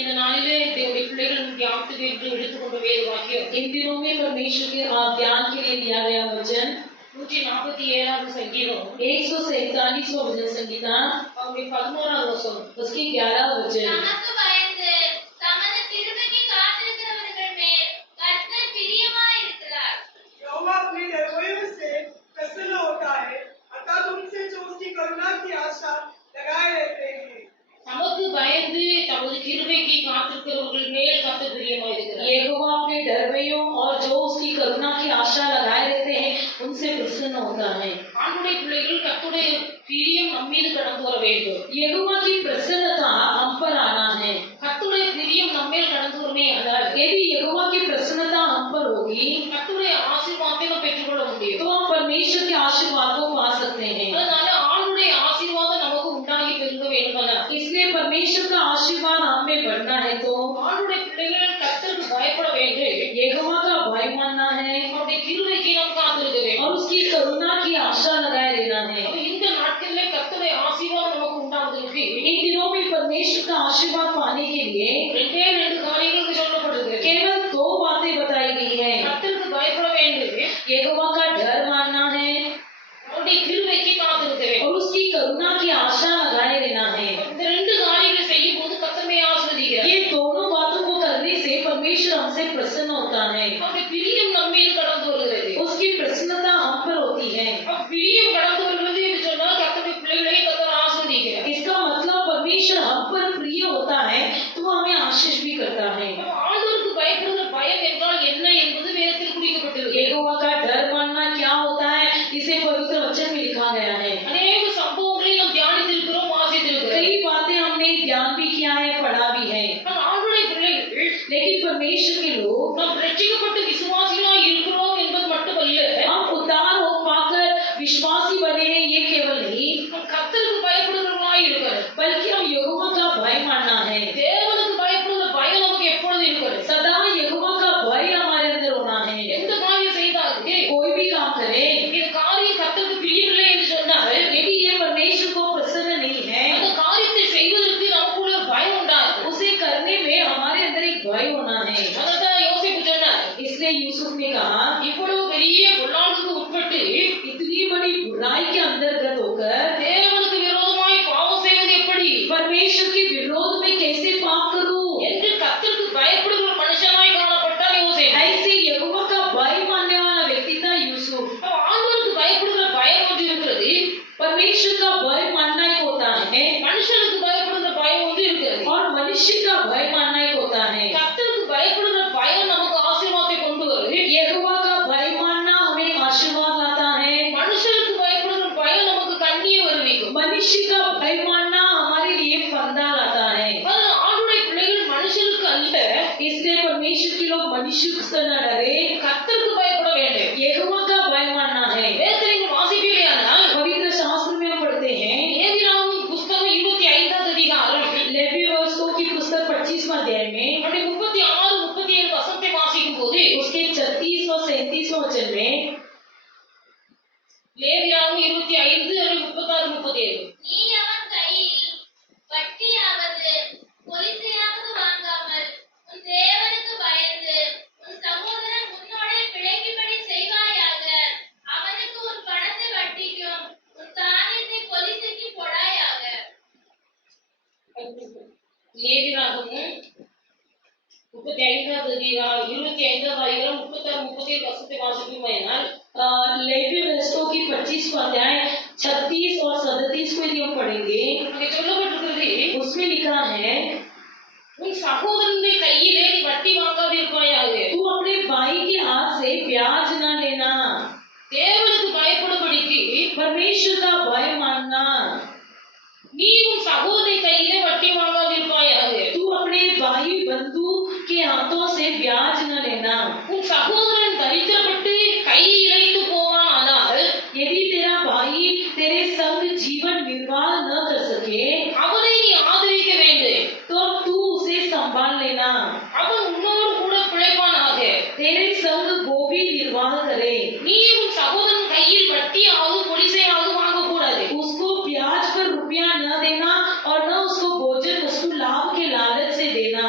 இந்த நாளிலே தேவனுடைய பிள்ளைகள் தியானத்துக்கு என்று எடுத்துக்கொண்ட வேத வாக்கியம் इन दिनों में परमेश्वर के ज्ञान के लिए लिया गया वचन 147வது சங்கீதம் 147वां भजन संगीता அவருடைய 11வது வசனம் उसकी 11 वचन நமக்கு பயந்து தமது கிருபைக்கு காத்திருக்கிறவர்கள் மேல் கர்த்தர் பிரியமாயிருக்கிறார்। यहोवा अपने निर्भयों से प्रसन्न होता है अर्थात उनसे जो उसकी करुणा की आशा लगाए रहते हैं। நமக்கு பயந்து தமது கிருபைக்கு காத்திருக்கிறவர்கள் மேல் கர்த்தர் பிரியமாயிருக்கிறார்। यहोवा अपने डरवैयों और जो उसकी करुणा की आशा लगाए रहते हैं उनसे प्रसन्न होता है। ஆண்டுடைய பிள்ளைகள் கர்த்தருடைய பிரியம் நம்மீது கடந்து வர வேண்டும்। यहोवा की प्रसन्नता हम पर आना है। கர்த்தருடைய பிரியம் நம்மேல் கடந்து வருமே ஆனால் यदि यहोवा की प्रसन्नता हम पर होगी கர்த்தருடைய ஆசீர்வாதத்தை நாம் பெற்றுக்கொள்ள முடியும்। तो हम परमेश्वर के आशीर्वाद को पा सकते हैं। அதனால ஆண்டுடைய ஆசீர்வாதம் நமக்கு உண்டாகி பெருக வேண்டுமானால் इसलिए परमेश्वर का आशीर्वाद हम में बढ़ना है तो ஆண்டுடைய பிள்ளைகள் கர்த்தருக்கு பயப்பட வேண்டும்। यहोवा का भय मानना है அவருடைய கிருபைக்கு நாம் காத்திருக்க வேண்டும்। और उसकी करुणा की आशा लगाए रहना है। அப்ப இந்த நாட்களிலே கர்த்தருடைய ஆசீர்வாதம் நமக்கு உண்டாவதற்கு इन दिनों में परमेश्वर का आशीर्वाद पाने के लिए ரெண்டே ரெண்டு காரியங்கள் சொல்லப்பட்டிருக்கு। केवल 2 बातें बताई गई है। கர்த்தருக்கு பயப்பட வேண்டும், यहोवा का डर मानना है அவருடைய கிருபைக்கு காத்திருக்க வேண்டும்। और उसकी करुणा की आशा लगाए रहना है। இந்த ரெண்டு காரியங்களை செய்யும் போது கர்த்தரை ஆசீர்வதிக்கிறார்। ये दोनों बातों को करने से परमेश्वर हमसे प्रसन्न होता है। அவருடைய பிரியம் நம்மீது கடந்து வருகிறது। उसकी प्रसन्नता हम पर होती है। அப்ப பிரியம் கடந்து வருகிறது என்று சொன்னால் கர்த்தருடைய பிள்ளைகளை கர்த்தர் ஆசீர்வதிக்கிறார்। इसका मतलब परमेश्वर हम पर प्रिय होता है तो वो हमें आशीष भी करता है। அப்ப ஆண்டவருக்கு பயப்படுகிற பயம் என்றால் என்ன என்பது வேதத்தில் குறிக்கப்பட்டிருக்கு। यहोवा का डर मानना क्या होता है इसे पवित्र वचन में लिखा गया है। अनेक संभवங்களை நாம் தியானித்திருக்கிறோம், வாசித்திருக்கிறோம்। कई बातें हमने ध्यान भी किया है, पढ़ा भी है। நாம் ஆண்டவருடைய பிள்ளைகள் लेकिन परमेश्वर के लोग நாம் ரட்சிக்கப்பட்டு விசுவாசிகளாய் இருக்கிறோம் என்பது மட்டுமல்ல, हम उद्धार हो पाकर विश्वासी बने हैं ये केवल नहीं நாம் கர்த்தருக்கு பயப்படுகிறவர்களாய் இருக்கிறோம்। बल्कि हम यहोवा का भय मानना है। தேவனுக்கு பயப்படுகிற பயம் நமக்கு எப்பொழுது இருக்கிறது? सदा यहोवा का भय हमारे अंदर होना है। எந்த காரியம் செய்தாலும் कोई भी काम करे இந்த காரியம் கர்த்தருக்கு பிரியமில்லை என்று சொன்னால் यदि ये परमेश्वर को प्रसन्न नहीं है அந்த காரியத்தை செய்வதற்கு நமக்குள்ள ஒரு பயம் உண்டாகும்। उसे करने में हमारे अंदर एक भय होना है। அதனால்தான் யோசேப்பு சொன்னார், इसलिए यूसुफ ने कहा இவ்வளவு பெரிய பொல்லாங்குக்கு உட்பட்டு इतनी बड़ी बुराई के अंतर्गत होकर தேவனுக்கு விரோதமாய் பாவம் செய்வது எப்படி परमेश्वर के विरोध में कैसे पाप करूं என்று கர்த்தருக்கு பயப்படுகிற மனுஷனாய் காணப்பட்டார் யோசேப்பு। ऐसे यहोवा का भय मानने वाला व्यक्ति था यूसुफ। அப்ப ஆண்டவருக்கு பயப்படுகிற பயம் ஒன்று இருக்கிறது, परमेश्वर का भय मानना एक होता है மனுஷனுக்கு பயப்படுகிற பயம் ஒன்று இருக்கிறது। और मनुष्य का भय मानना एक होता है। கர்த்தருக்கு பயப்படுகிற பயம் நமக்கு ஆசீர்வாதத்தை கொண்டு வருது, यहोवा का भय मानना हमें आशीर्वाद लाता है। மனுஷனுக்கு பயப்படுகிற பயம் நமக்கு கண்ணியை வருவிக்கும்। मनुष्य का भय मानना हमारे लिए फंदा लाता है। அதனால ஆண்டவருடைய பிள்ளைகள் மனுஷனுக்கு அல்ல, इसलिए परमेश्वर के लोग मनुष्य से न डरे, கர்த்தருக்கு பயப்பட வேண்டும்। यहोवा का भय मानना है। வேதத்தில் நீங்கள் வாசிப்பீர்களானால் पवित्र शास्त्र में हम पढ़ते हैं லேவியராகமம் புஸ்தகம் 25வது அதிகாரம் लेवी वस्तुओं की पुस्तक 25वां अध्याय में அப்படி 36 37 வசனத்தை வாசிக்கும் போது उसके 36 और 37वां वचन में லேவியராகமம் 25 36 37 நீ அவன் கையில் வட்டியாவது பொலிசையாவது வாங்காமல் உன் தேவனுக்கு பயந்து உன் சகோதரன் உன்னோடே பிழைக்கும்படி செய்வாயாக। அவனுக்கு உன் பணத்தை வட்டிக்கும் உன் தானியத்தை பொலிசைக்கு போடாயாக। லேவியராகமம் 35வது அதிகாரம் 25வது அதிகாரம் 36 37 வசனத்தை வாசிப்போமானால் लेवी वस्तुओं की 25वां अध्याय 36 और 37 को यदि हम पढ़ेंगे அங்கே சொல்லப்பட்டிருக்கிறது, उसमें लिखा है உன் சகோதரனுடைய கையிலே நீ வட்டி வாங்காதிருப்பாயாக। तू अपने भाई के हाथ से ब्याज न लेना। தேவனுக்கு பயப்படும்படிக்கு परमेश्वर का भय मानना। நீ உன் சகோதரி கையிலே வட்டி வாங்காதிருப்பாயாக। तू अपने भाई बंधु के हाथों से ब्याज न लेना। உன் சகோதரன் தரித்திரப்பட்டு கை இழைத்து போவானால் यदि तेरा भाई तेरे संग जीवन निर्वाह न कर सके அவனை நீ ஆதரிக்க வேண்டும்। तो अब तू उसे संभाल लेना। அவன் உன்னோடு கூட பிழைப்பானாக। तेरे संग वो भी निर्वाह करे। நீ உன் சகோதரன் கையில் வட்டியாவது பொலிசையாவது வாங்கக்கூடாது। उसको ब्याज पर रुपया न देना और न उसको भोजन वस्तु लाभ के लालच से देना।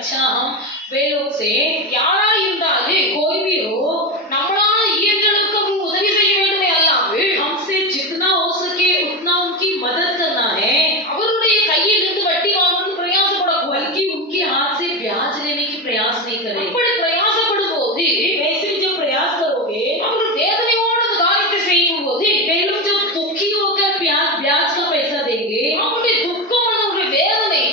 अच्छा हम वे लोग से யாரா இருந்தாலும் कोई भी हो நம்மளால இயன்ற அளவுக்கு அவங்க உதவி செய்ய வேண்டுமே அல்லாமல் हमसे जितना हो सके उतना उनकी मदद करना है, அவருடைய கையில் இருந்து வட்டி வாங்கணும்னு பிரயாசப்படக்கூடாது. बल्कि उनके हाथ से ब्याज लेने की प्रयास नहीं करें। அப்படி பிரயாசப்படும் போது वैसे जब प्रयास करोगे, அவர்கள் வேதனையோடு அந்த காரியத்தை செய்யும் போது वे लोग जब दुखी होकर ब्याज का पैसा देंगे, அவங்களுடைய துக்கமானவருடைய வேதனை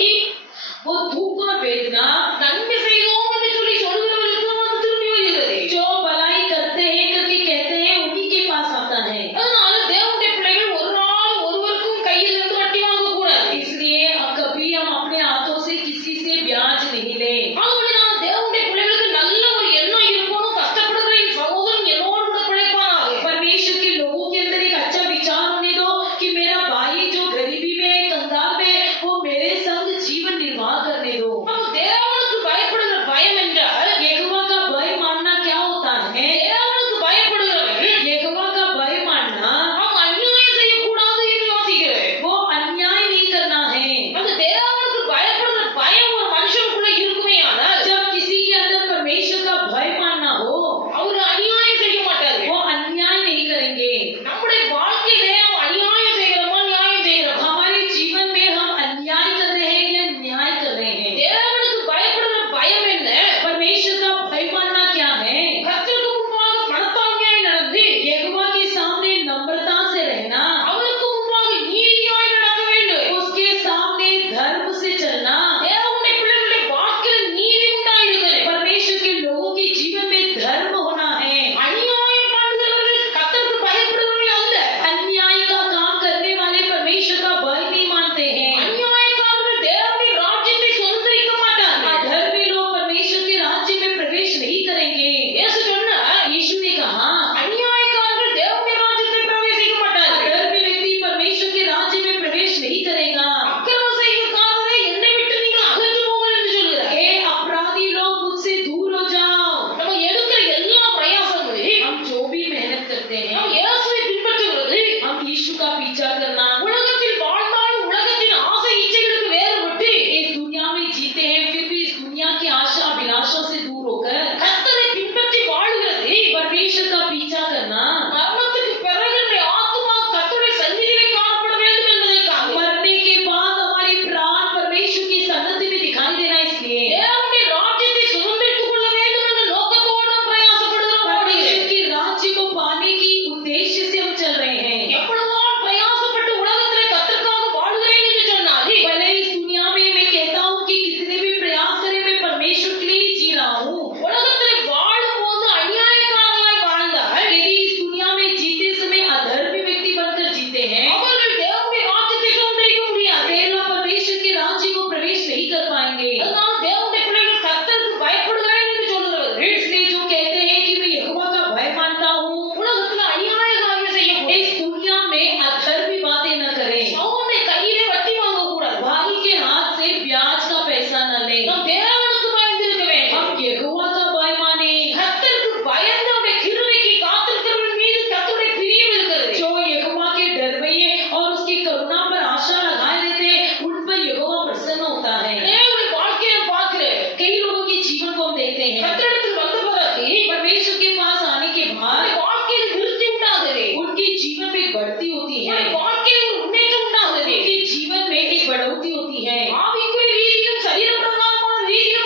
वो दुख और वेदना நன்மை செய்தோம் என்று சொல்லி சொல்கிறவர்களுக்கு வந்து திரும்பி வருகிறது. जो भलाई करते हैं करके कहते हैं उन्हीं के पास आता है। அதனால தேவனுடைய பிள்ளைகள் ஒரு நாள் ஒருவருக்கும் கையில் இருந்து வட்டி வாங்க கூடாது. इसलिए कभी हम अपने हाथों से किसी से ब्याज नहीं लें। ஆகவே தேவனுடைய பிள்ளைகளுக்கு நல்ல ஒரு எண்ணம் இருக்கணும். கஷ்டப்படுகிற என் சகோதரன் என்னோடு கூட பிழைப்பானாக. परमेश्वर के लोगों के अंदर एक अच्छा विचार होने दो कि मेरा भाई जो गरीबी में कंगाल में वो मेरे संग जीवन निर्वाह करने दो। நம்ம தேவனுக்கு பயப்படுகிற பயம் என்றால் यहोवा का भय मानना क्या होता है? தேவனுக்கு பயப்படுகிறவன் यहोवा का भय मानना அவன் அநியாயம் செய்யக்கூடாது என்று யோசிக்கிறேன். वो अन्याय नहीं करना है। அந்த தேவனுக்கு பயப்படுகிற பயம் ஒரு மனுஷனுக்குள்ள இருக்குமே ஆனால் जब किसी के अंदर परमेश्वर का भय मानना हो, அவர் அநியாயம் செய்ய மாட்டாரு. वो अन्याय नहीं करेंगे। நம்முடைய வாழ்க்கையிலே அவன் அநியாயம் செய்கிறோமா நியாயம் செய்கிறோமா? हमारे जीवन में हम अन्याय कर रहे हैं या न्याय कर रहे हैं? தேவனுக்கு பயப்படுகிற பயம் என்ன? परमेश्वर का भय मानना क्या है? கர்த்தருக்கு முன்பாக மனத்தாழ்மையாய் நடந்து यहोवा के सामने नम्रता से रहना, அவருக்கு முன்பாக நீதியாய் நடக்க வேண்டும். उसके सामने धर्म से चलना। தேவனுடைய பிள்ளைகளுடைய வாழ்க்கையில் நீதி உண்டாயிருக்கிறது. परमेश्वर के लोगों के जीवन में धर्म होना है। அநியாயம் பண்ணுகிறவர்கள் கர்த்தருக்கு பயப்படுகிறவர்கள் அல்ல. अन्याय का काम करने वाले परमेश्वर का भय नहीं मानते हैं। அநியாயக்காரர்கள் தேவனுடைய ராஜ்யத்தை சுதந்திரிக்க மாட்டார்கள். अधर्मी लोग परमेश्वर के राज्य में प्रवेश नहीं करेंगे। இயேசு சொன்னார், यीशु ने कहा, அநியாயக்காரர்கள் தேவனுடைய ராஜ்யத்தை பிரவேசிக்க மாட்டார்கள். अधर्मी व्यक्ति परमेश्वर के राज्य में प्रवेश नहीं करेगा। அக்கிரம செய்கிறக்காரரே என்னை விட்டு நீங்கள் அகன்று போங்கள் என்று சொல்கிறார். हे अपराधी लोग मुझसे दूर हो जाओ। நம்ம எடுக்கிற எல்லா பிரயாசங்களையும் हम जो भी मेहनत करते हैं, நாம் இயேசுவை பின்பற்றுகிறது हम यीशु का पीछा करना, உலகத்தில் வாழ்ந்தாலும் உலகத்தின் ஆசை இச்சைகளுக்கு வேறுபட்டு इस दुनिया में जीते हैं फिर भी इस दुनिया की आशा अभिलाषा से दूर होकर கர்த்தரை பின்பற்றி வாழுகிறது परमेश्वर का पीछा करना, மரணத்துக்கு பிறகு நம்முடைய ஆத்துமா கர்த்தருடைய சந்நிதியிலே காணப்பட வேண்டும் என்பதற்காக मरने के बाद हमारे प्राण परमेश्वर की सन्निधि में दिखाई देना, इसलिए தேவனுடைய ராஜ்யத்தை சுதந்திரித்துக் கொள்ள வேண்டும் என்ற நோக்கத்தோடு நாம் பிரயாசப்படுகிறோம். परमेश्वर के राज्य को पाने की उद्देश्य से हम चल रहे हैं। எவ்வளவோ பிரயாசப்பட்டு உலகத்திலே கர்த்தருக்காக வாழுகிறேன் என்று சொன்னாலே भले इस दुनिया में मैं कहता हूँ कि कितने भी प्रयास करें मैं परमेश्वर के लिए ही जी रहा हूँ, உலகத்திலே வாழும்போது அநியாயக்காரர்களாய் வாழ்ந்தால் यदि इस दुनिया में जीते समय अधर्मी व्यक्ति बनकर जीते हैं, அவர்கள் தேவனுடைய ராஜ்யத்தை சுதந்திரிக்க முடியாது. वे लोग परमेश्वर के राज्य को प्रवेश नहीं कर पाएंगे। அதனால தேவனுடைய பிள்ளைகள் கர்த்தருக்கு பயப்படுகிறேன் என்று சொல்லுகிறவர்கள் इसलिए जो कहते हैं कि मैं यहोवा का भय मानता हूँ, உலகத்துல அநியாய காரியம் செய்யக்கூடாது. इस दुनिया में अधर्मी बातें न करें, சகோதரனுடைய கையிலே வட்டி வாங்கக்கூடாது. भाई के हाथ से ब्याज का पैसा न लें, நாம் தேவனுக்கு பயந்திருக்க வேண்டும். हम यहोवा का भय माने। கர்த்தருக்கு பயந்து அவருடைய கிருபைக்கு காத்திருக்கிறவர்கள் மீது கர்த்தருடைய பிரியம் இருக்கிறது. जो यहोवा के डरवैये और उसकी करुणा पर आशा लगाए रहते हैं, उन पर यहोवा प्रसन्न होता है। தேவனுடைய வாழ்க்கையை பார்க்கிறேன். कई लोगों के जीवन को हम देखते हैं, கர்த்தரிடத்தில் வந்த பிறகு परमेश्वर के पास आने के बाद அவருடைய வாழ்க்கையில் விருத்தி உண்டாகுது. उनके जीवन में बढ़ती होती है, அவருடைய வாழ்க்கையில் ஒரு முன்னேற்றம் உண்டாகுது. उनके जीवन में एक बढ़ोतरी होती है। ஆவிக்குரிய ரீதியிலும் சரீர பிரகாரமான ரீதியிலும்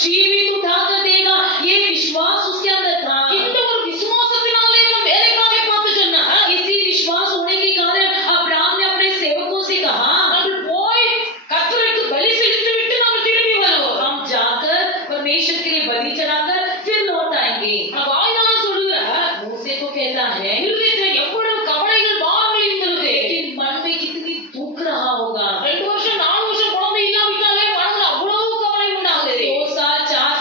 जीवित उठाकर देगा, ये विश्वास उसके अंदर था। இந்த ஒரு விசுவாசத்தினாலே தன் வேலைக்காக பார்த்து சொன்னார், इसी विश्वास होने के कारण अब्राहम ने अपने सेवकों से कहा, நாங்கள் போய் கர்த்தருக்கு பலி செலுத்தி விட்டு நாங்கள் திரும்பி வருவோம். हम जाकर परमेश्वर के लिए बलि चढ़ाकर फिर लौट आएंगे। வாயினால சொல்லுகிறார், मुंह से तो कहता है, இருதயத்துல எவ்வளவு கவலைகள் பாரங்கள் இருந்திருக்கு. लेकिन मन में कितनी दुख रहा होगा। 2 வருஷம் 4 வருஷம் குழந்தை இல்லாவிட்டாலே மனதுல அவ்வளவு கவலை உண்டாகுது. 2 साल 4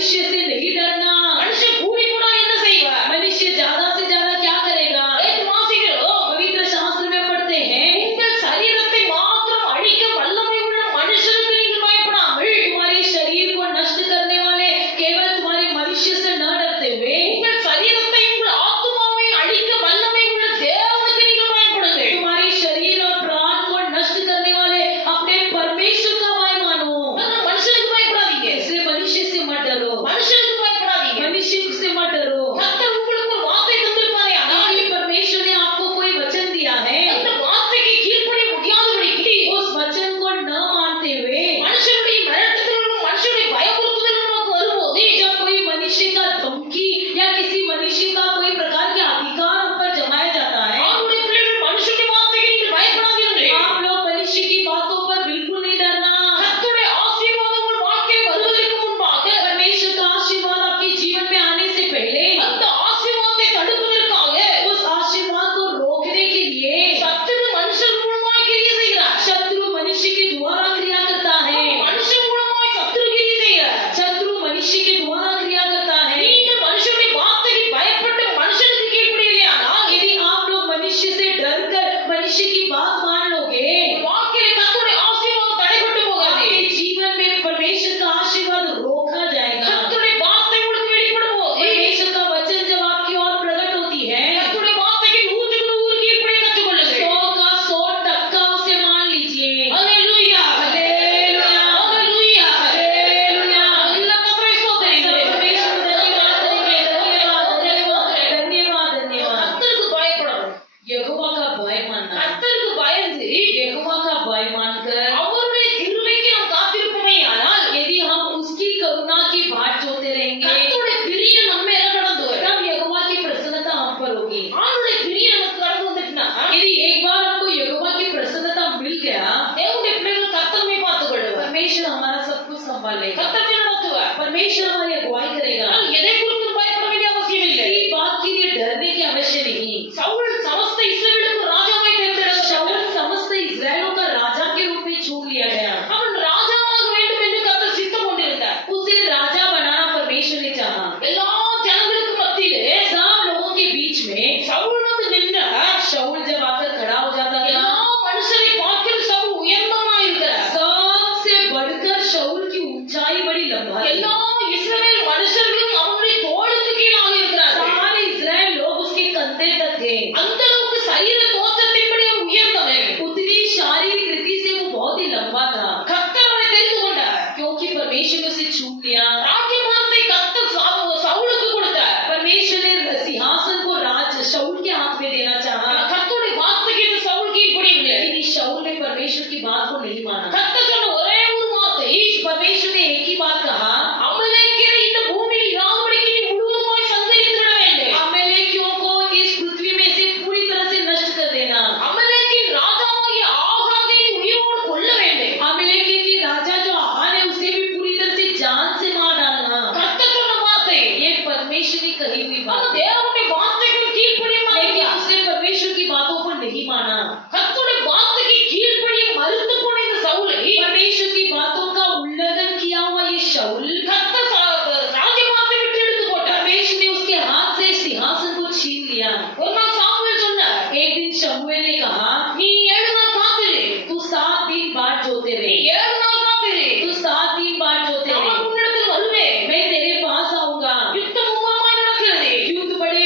मनुष्य से नहीं डरना। மனுஷன் கூடி போனா என்ன செய்வார்? मनुष्य ज्यादा से ज्यादा क्या करेगा? நேத்து வாசிக்கிறோம், पवित्र शास्त्र में पढ़ते हैं, உங்கள் சரீரத்தை மாத்திரம் அழிக்க வல்லமை உள்ள மனுஷனுக்கு நீங்கள் பயப்படாமல், तुम्हारे शरीर को नष्ट करने वाले केवल तुम्हारे मनुष्य से न डरते हुए, உங்கள் சரீரத்தை உங்கள் ஆத்துமாவை அழிக்க வல்லமை உள்ள தேவனுக்கு நீங்கள் பயப்படுங்கள். तुम्हारे शरीर और प्राण को नष्ट करने वाले अपने परमेश्वर का भय मानो। அதனால மனுஷனுக்கு பயப்படாதீங்க, इसलिए मनुष्य से मत डरो, மனுஷனுக்கு பயப்படாதீங்க. मनुष्य से मत डरो। கர்த்தர் உங்களுக்கு ஒரு வார்த்தை தந்திருப்பாரே, ஆனால் यदि परमेश्वर ने आपको कोई वचन दिया है, அந்த வார்த்தைக்கு கீழ்ப்படிய முடியாதபடிக்கு उस वचन को न मानते हुए, மனுஷனுடைய மிரட்டுதலும் மனுஷனுடைய பயமுறுத்துதலும் நமக்கு வரும்போது जब कोई मनुष्य का धमकी या किसी मनुष्य का कोई प्रकार के अधिकार उन पर जमाया जाता है, அவருடைய பிள்ளைகள் மனுஷனுடைய வார்த்தைக்கு நீங்கள் பயப்படாதீர்கள். आप लोग मनुष्य की बातों पर बिल्कुल नहीं डरना। கர்த்தருடைய ஆசீர்வாதம் உங்கள் வாழ்க்கையில் வருவதற்கு முன்பாக परमेश्वर का आशीर्वाद आपके जीवन में आने से पहले, அந்த ஆசீர்வாதத்தை தடுப்பதற்காக उस आशीर्वाद को रोकने के लिए சத்துரு மனுஷன் மூலமாய் கிரியை செய்கிறார். शत्रु मनुष्य के द्वारा क्रिया करता है। மனுஷன் மூலமாய் சத்துரு கிரியை செய்கிறார். शत्रु मनुष्य के द्वारा क्रिया करता है। நீங்கள் மனுஷனுடைய வார்த்தைக்கு பயப்பட்டு மனுஷனுக்கு கீழ்ப்படியலையானால் यदि आप लोग मनुष्य से डरकर मनुष्य की बात मान लोगे, வாழ்க்கையில கர்த்தருடைய ஆசீர்வாதம் தடைபட்டு போகாது. आपके जीवन में परमेश्वर का आशीर्वाद रोका जाएगा। கர்த்தருடைய வார்த்தை உங்களுக்கு வெளிப்படும் போது परमेश्वर का वचन जब आपकी ओर प्रकट होती है, கர்த்தருடைய வார்த்தைக்கு 100% கீழ்ப்படிய கற்றுக்கொள்ளுங்கள். 100% उसे मान लीजिए। ஹல்லேலூயா, हालेलुया, ஹல்லேலூயா, हालेलुया। எல்லா கர்த்தரை ஸ்தோத்திரிக்கிறேன். परमेश्वर को धन्यवाद करेंगे, धन्यवाद, धन्यवाद, धन्यवाद, धन्यवाद। கர்த்தருக்கு பயப்படணும். यहोवा का भय मानना, கர்த்தருக்கு பயந்து यहोवा का भय मानकर அவருடைய கிருபைக்கு நாம் காத்திருப்போமேயானால் यदि हम उसकी करुणा की बाट जोते रहेंगे, கர்த்தருடைய பிரியம் நம்ம மேல கடந்து வரும். तब यहोवा की प्रसन्नता हम पर होगी। ஆண்டுடைய பிரியம் நமக்கு கடந்து வந்துட்டுனா यदि एक बार हमको यहोवा की प्रसन्नता मिल गया, தேவனுடைய பிள்ளைகள் கர்த்தருமே பார்த்துக் கொள்ளுவார். परमेश्वर हमारा सब कुछ संभालेगा, கர்த்தருமே நடத்துவார். परमेश्वर हमारी अगुवाई करेगा। ஆனால் எதை குறித்து பயப்பட வேண்டிய அவசியம் இல்லை. किसी बात के लिए डरने की आवश्यक नहीं। சவுல் சமஸ்த இஸ்ரவேலுக்கு ராஜாவாய் தேர்ந்தெடுக்கப்பட்டார். शाऊल समस्त इस्राएलों का राजा के रूप में चुन लिया गया। அவன் ராஜாவாக வேண்டும் என்று கர்த்தர் சித்தம் கொண்டிருந்தார். उसे राजा बनाना परमेश्वर ने चाहा। எல்லா ஜனங்களுக்கு மத்தியிலே सब लोगों के बीच में சவுல் வந்து நின்றார். शाऊल जब आकर खड़ा हो जाता எல்லா था, மனுஷரை பார்க்கிற சவுல் உயர்ந்தவனாய் இருக்கிறார். सबसे बढ़कर शाऊल की ऊंचाई बड़ी लंबा थी। எல்லா இஸ்ரவேல் மனுஷர்களும் அவனுடைய தோளுக்கு கீழாக இருக்கிறார்கள். सारे इस्राएल लोग उसके कंधे तक थे। அந்த அளவுக்கு சரீர தோற்றத்தின்படி அவன் உயர்ந்தவன். उतनी शारीरिक रीति से वो बहुत ही लंबा था, கர்த்தர் அவனை தெரிந்து கொண்டார். क्योंकि परमेश्वर ने उसे चुन लिया। ராஜ்யபாரத்தை கர்த்தர் சவுலுக்கு கொடுத்தார். परमेश्वर ने सिंहासन को राज शाऊल के हाथ में देना चाहा, கர்த்தருடைய வார்த்தைக்கு இந்த சவுல் கீழ்ப்படியவில்லை. लेकिन शाऊल ने परमेश्वर की बात को नहीं माना। கர்த்தர் சொன்ன ஒரே ஒரு வார்த்தை, परमेश्वर ने एक ही बात कहा, அமலேக்கியரை இந்த பூமியில் இராதபடிக்கு நீ முழுவதுமாய் சங்கரித்து விட வேண்டும். अमलेकियों को इस पृथ्वी में से पूरी तरह से नष्ट कर देना। அமலேக்கின் ராஜாவாகிய ஆகாகை நீ உயிரோடு கொல்ல வேண்டும். अमलेकी की राजा जो आहान है उसे भी पूरी तरह से जान से मार डालना। கர்த்தர் சொன்ன வார்த்தை. ये परमेश्वर की कही हुई बात அவன் है, தேவனுடைய வார்த்தைக்கு கீழ்ப்படிய लेकिन மாட்டான். उसने परमेश्वर की बातों को नहीं माना। கர்த்தருடைய வார்த்தைக்கு கீழ்ப்படிய மறுத்து போன இந்த சவுலை परमेश्वर की बातों का उल्लंघन किया हुआ ये शाऊल, கர்த்தர் ராஜ்யபாரத்தை விட்டு எடுத்து போட்டார். परमेश्वर ने उसके हाथ से सिंहासन को छीन लिया। ஒரு நாள் சாமுவேல் சொன்னார், एक दिन शमूएल ने कहा, நீ 7 நாள் காத்திரு. तू 7 दिन बाट जोते நீ रहे, 7 நாள் காத்திரு. तू 7 दिन बाट जोते நான் रहे, உன்னிடத்தில் வருவேன். मैं तेरे पास आऊंगा। யுத்தம் உம்மாய் நடக்கிறது. युद्ध बड़े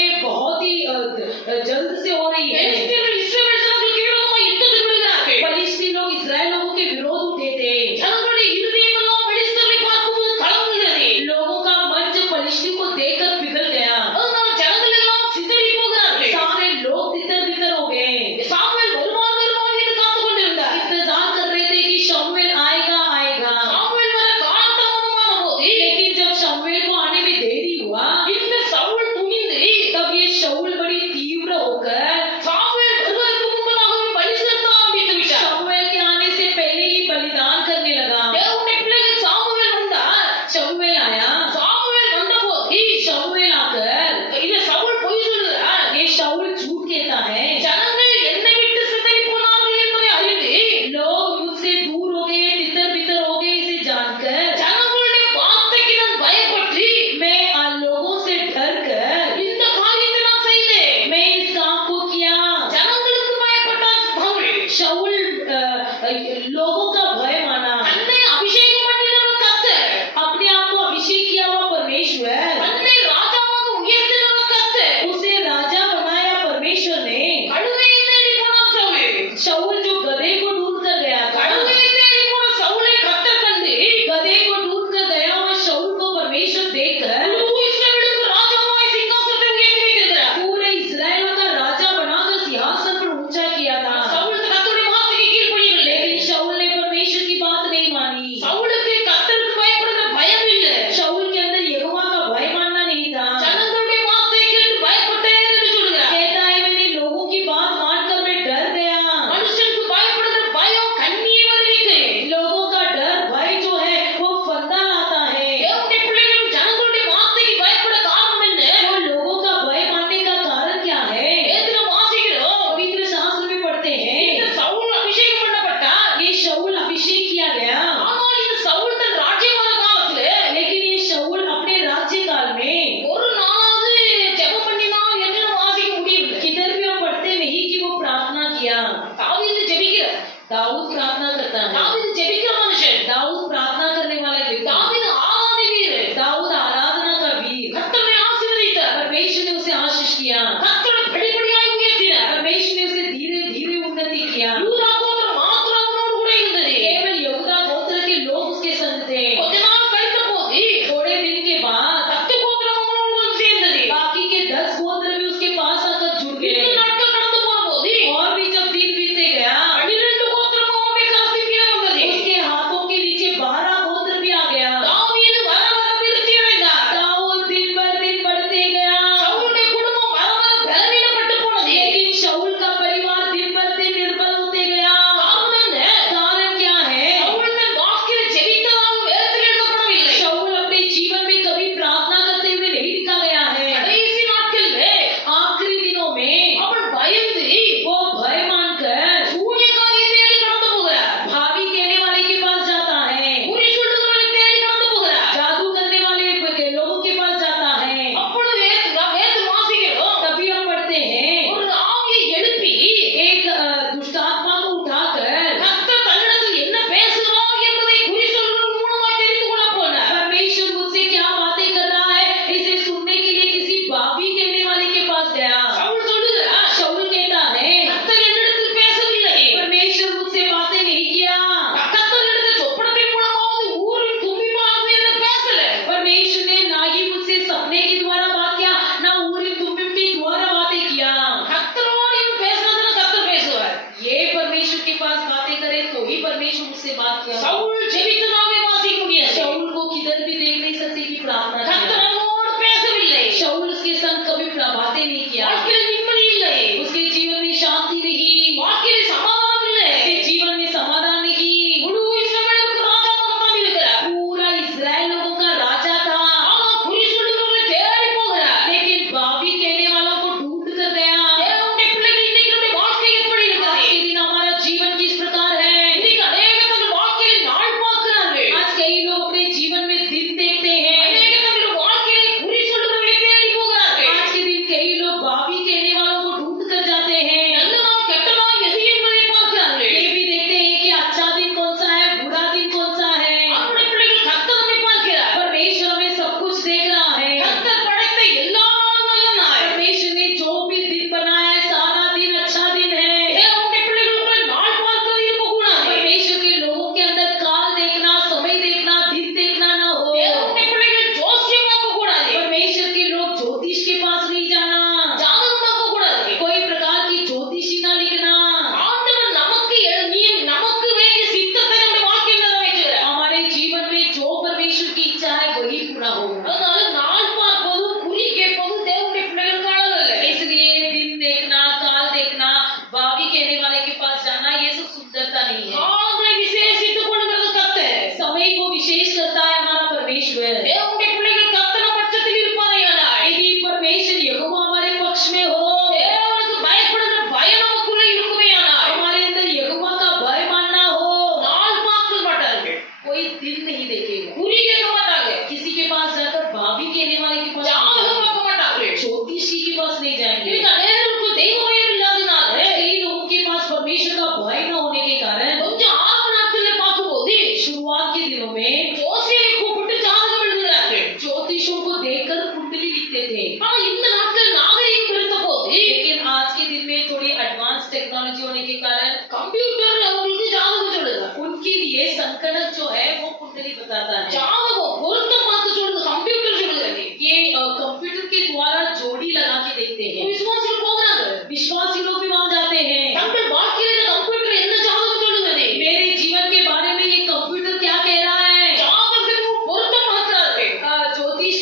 देखकर कुंडली लिखते थे। ஆனா இந்த நாட்கள் நாகரிகம் இருந்த போது लेकिन आज के दिन में थोड़ी एडवांस टेक्नोलॉजी होने के कारण கம்ப்யூட்டர் அவங்களுக்கு ஜாதகம் சொல்லுது. उनके लिए संगणक जो है वो कुंडली बताता है। ஜாதகம் பொருத்தம் பார்த்து சொல்லுது, கம்ப்யூட்டர் சொல்லுது. ये कंप्यूटर के द्वारा जोड़ी लगा के देखते हैं। விசுவாசிகள் போகிறாங்க. विश्वासी लोग भी वहां जाते हैं। தங்கள் வாழ்க்கையில இந்த கம்ப்யூட்டர் என்ன ஜாதகம் சொல்லுது? मेरे जीवन के बारे में ये कंप्यूटर क्या कह रहा है? ஜாதகத்துக்கு பொருத்தம் பார்க்கிறார்கள். ज्योतिष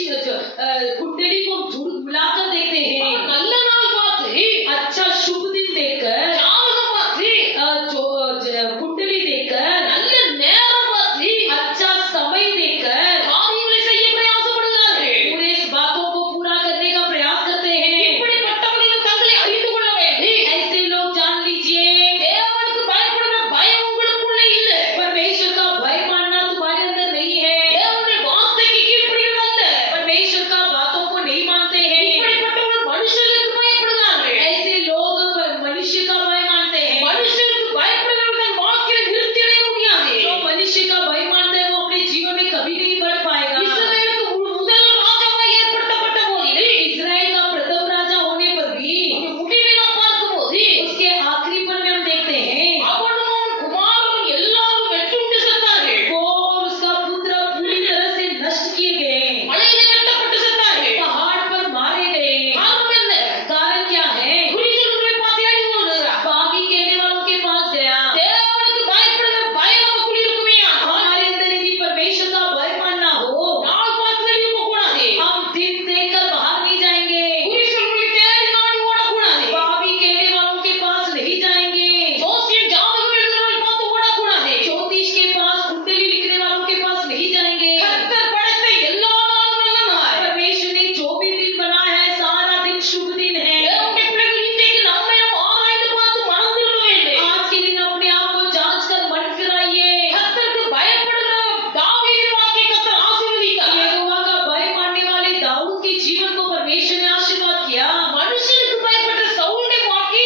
कुंडली को मिलाकर देखते हैं। நல்ல நாள் பார்த்து, अच्छा शुभ दिन देखकर, ஜாதகம் பார்த்து, कुंडली देखकर, நல்ல நேரம் பார்த்து अच्छा समय देखकर காரியங்களை செய்ய பிரயாசப்படுகிறார்கள். पूरे इस बातों को पूरा करने का प्रयास करते हैं। இப்படிப்பட்டவர்கள் தங்களை அறிந்து கொள்ள வேண்டும். ऐसे लोग जान लीजिए, தேவனுக்கு பயப்படுற பயம் உங்களுக்குள்ளே இல்லை. परमेश्वर का भय मानना तुम्हारे अंदर नहीं है। தேவனுடைய வார்த்தைக்கு கீழ்ப்படிகிறதல்ல. परमेश्वर का बातों को नहीं मानते हैं। இப்படிப்பட்டவர்கள் மனுஷருக்கு பயப்படுகிறார்கள். ऐसे लोग मनुष्य का भय मानते हैं। மனுஷருக்கு பயப்படுகிறவர்கள் வாழ்க்கையை நிறுத்தி அடைய முடியாது. जो मनुष्य का भय मानता है वो अपने जीवन में कभी नहीं बढ़ पाएगा। இஸ்ரவேலுக்கு முதல் ராஜாவாய் ஏற்படுத்தப்பட்ட போதிலே इस्राएल का प्रथम राजा होने पर भी அந்த முடிவை நாம் பார்க்கும்போது उसके आखिरी पल में हम देखते हैं அவனும் அவன் குமாரனும் எல்லாரும் வெட்டுண்டு செத்தார்கள். वो और उसका पुत्र पूरी तरह से नष्ट किए गए, மலையிலே வெட்டப்பட்டு செத்தார்கள். पहाड़ पर मारे गए। காரணம் என்ன? कारण क्या है? குறிச்சொல்களை பார்த்து அடி ஓடுகிறார். पापी कहने वालों के पास गया। தேவனுக்கு பயப்படுகிற பயம் நமக்குள் இருக்குமே ஆனால் हमारे अंदर यदि परमेश्वर का भय मानना हो, நாள் பார்த்து அடி இருக்கக்கூடாது. हम दिन देखकर बाहर नहीं जाएंगे। குறிச்சொல்களை தேடி நாடி ஓடக்கூடாது. पापी कहने वालों के पास नहीं जाएंगे। ஜோசியம் ஜாதகம் எழுதுறவரை பார்த்து ஓடக்கூடாது. ज्योतिष के पास कुंडली लिखने वालों के पास नहीं जाएंगे। கர்த்தர் படைத்த எல்லா நாளும் நல்ல நாள். परमेश्वर ने जो भी दिन बनाया है सारा दिन शुभ दिन है। தேவனுடைய பிள்ளைகள் இன்றைக்கு நம்மை நாம் ஆராய்ந்து பார்த்து மனம் திரும்ப வேண்டும். आज के दिन अपने आप को जांच कर मन फिराइए। கர்த்தருக்கு பயப்படுகிற தாவீதின் வாழ்க்கையை கர்த்தர் ஆசீர்வதித்தார். यहोवा का भय मानने वाले दाऊद के जीवन को परमेश्वर ने आशीर्वाद किया। மனுஷனுக்கு பயப்பட்ட சவுலுடைய வாழ்க்கை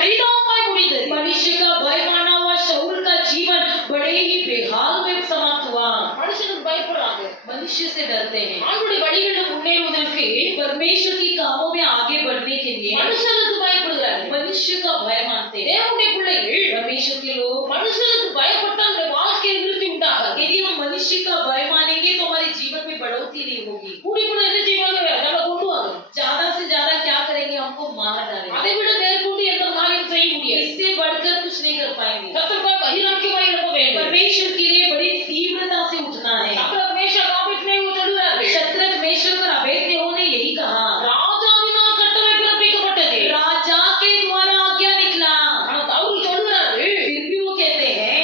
பரிதாபமாய் முடிந்தது. मनुष्य का भय माना हुआ शाऊल का जीवन बड़े ही बेहाल में समाप्त हुआ। மனுஷனுக்கு பயப்படுறாங்க. मनुष्य से डरते हैं। ஆண்டுடைய வழிகளில் முன்னேறுவதற்கு परमेश्वर की कामों में आगे बढ़ने के लिए மனுஷனுக்கு பயப்படுகிறார்கள். मनुष्य का भय मानते हैं। தேவனுடைய பிள்ளைகள் परमेश्वर के लोग மனுஷனுக்கு பயப்பட்டால் நம்முடைய வாழ்க்கையில் விருத்தி உண்டாகாது. यदि हम मनुष्य का भय मानेंगे तो हमारे जीवन में बढ़ोतरी नहीं होगी। கூடிப்பட என்ன செய்வாங்க? நம்மளை கொண்டு வாங்க. ज्यादा से ज्यादा क्या करेंगे? हमको मार डालेंगे। அதை விட மேற்கொண்டு எந்த காரியம் செய்ய முடியாது. इससे बढ़कर कुछ नहीं कर पाएंगे। கர்த்தருக்காக பகிரங்கமாய் எழுப்ப வேண்டும். परमेश्वर के लिए बड़ी तीव्रता से उठना है। சத்ரக், மேஷக், ஆபேத்நேகோ சொல்லுகிறார்கள். शत्रक, मेशक और अबेदनेगो ने यही कहा, ராஜாவினால் கட்டளை பிறப்பிக்கப்பட்டது. राजा के द्वारा आज्ञा निकला। ஆனால் அவர்கள் சொல்லுகிறார்கள், फिर भी वो कहते हैं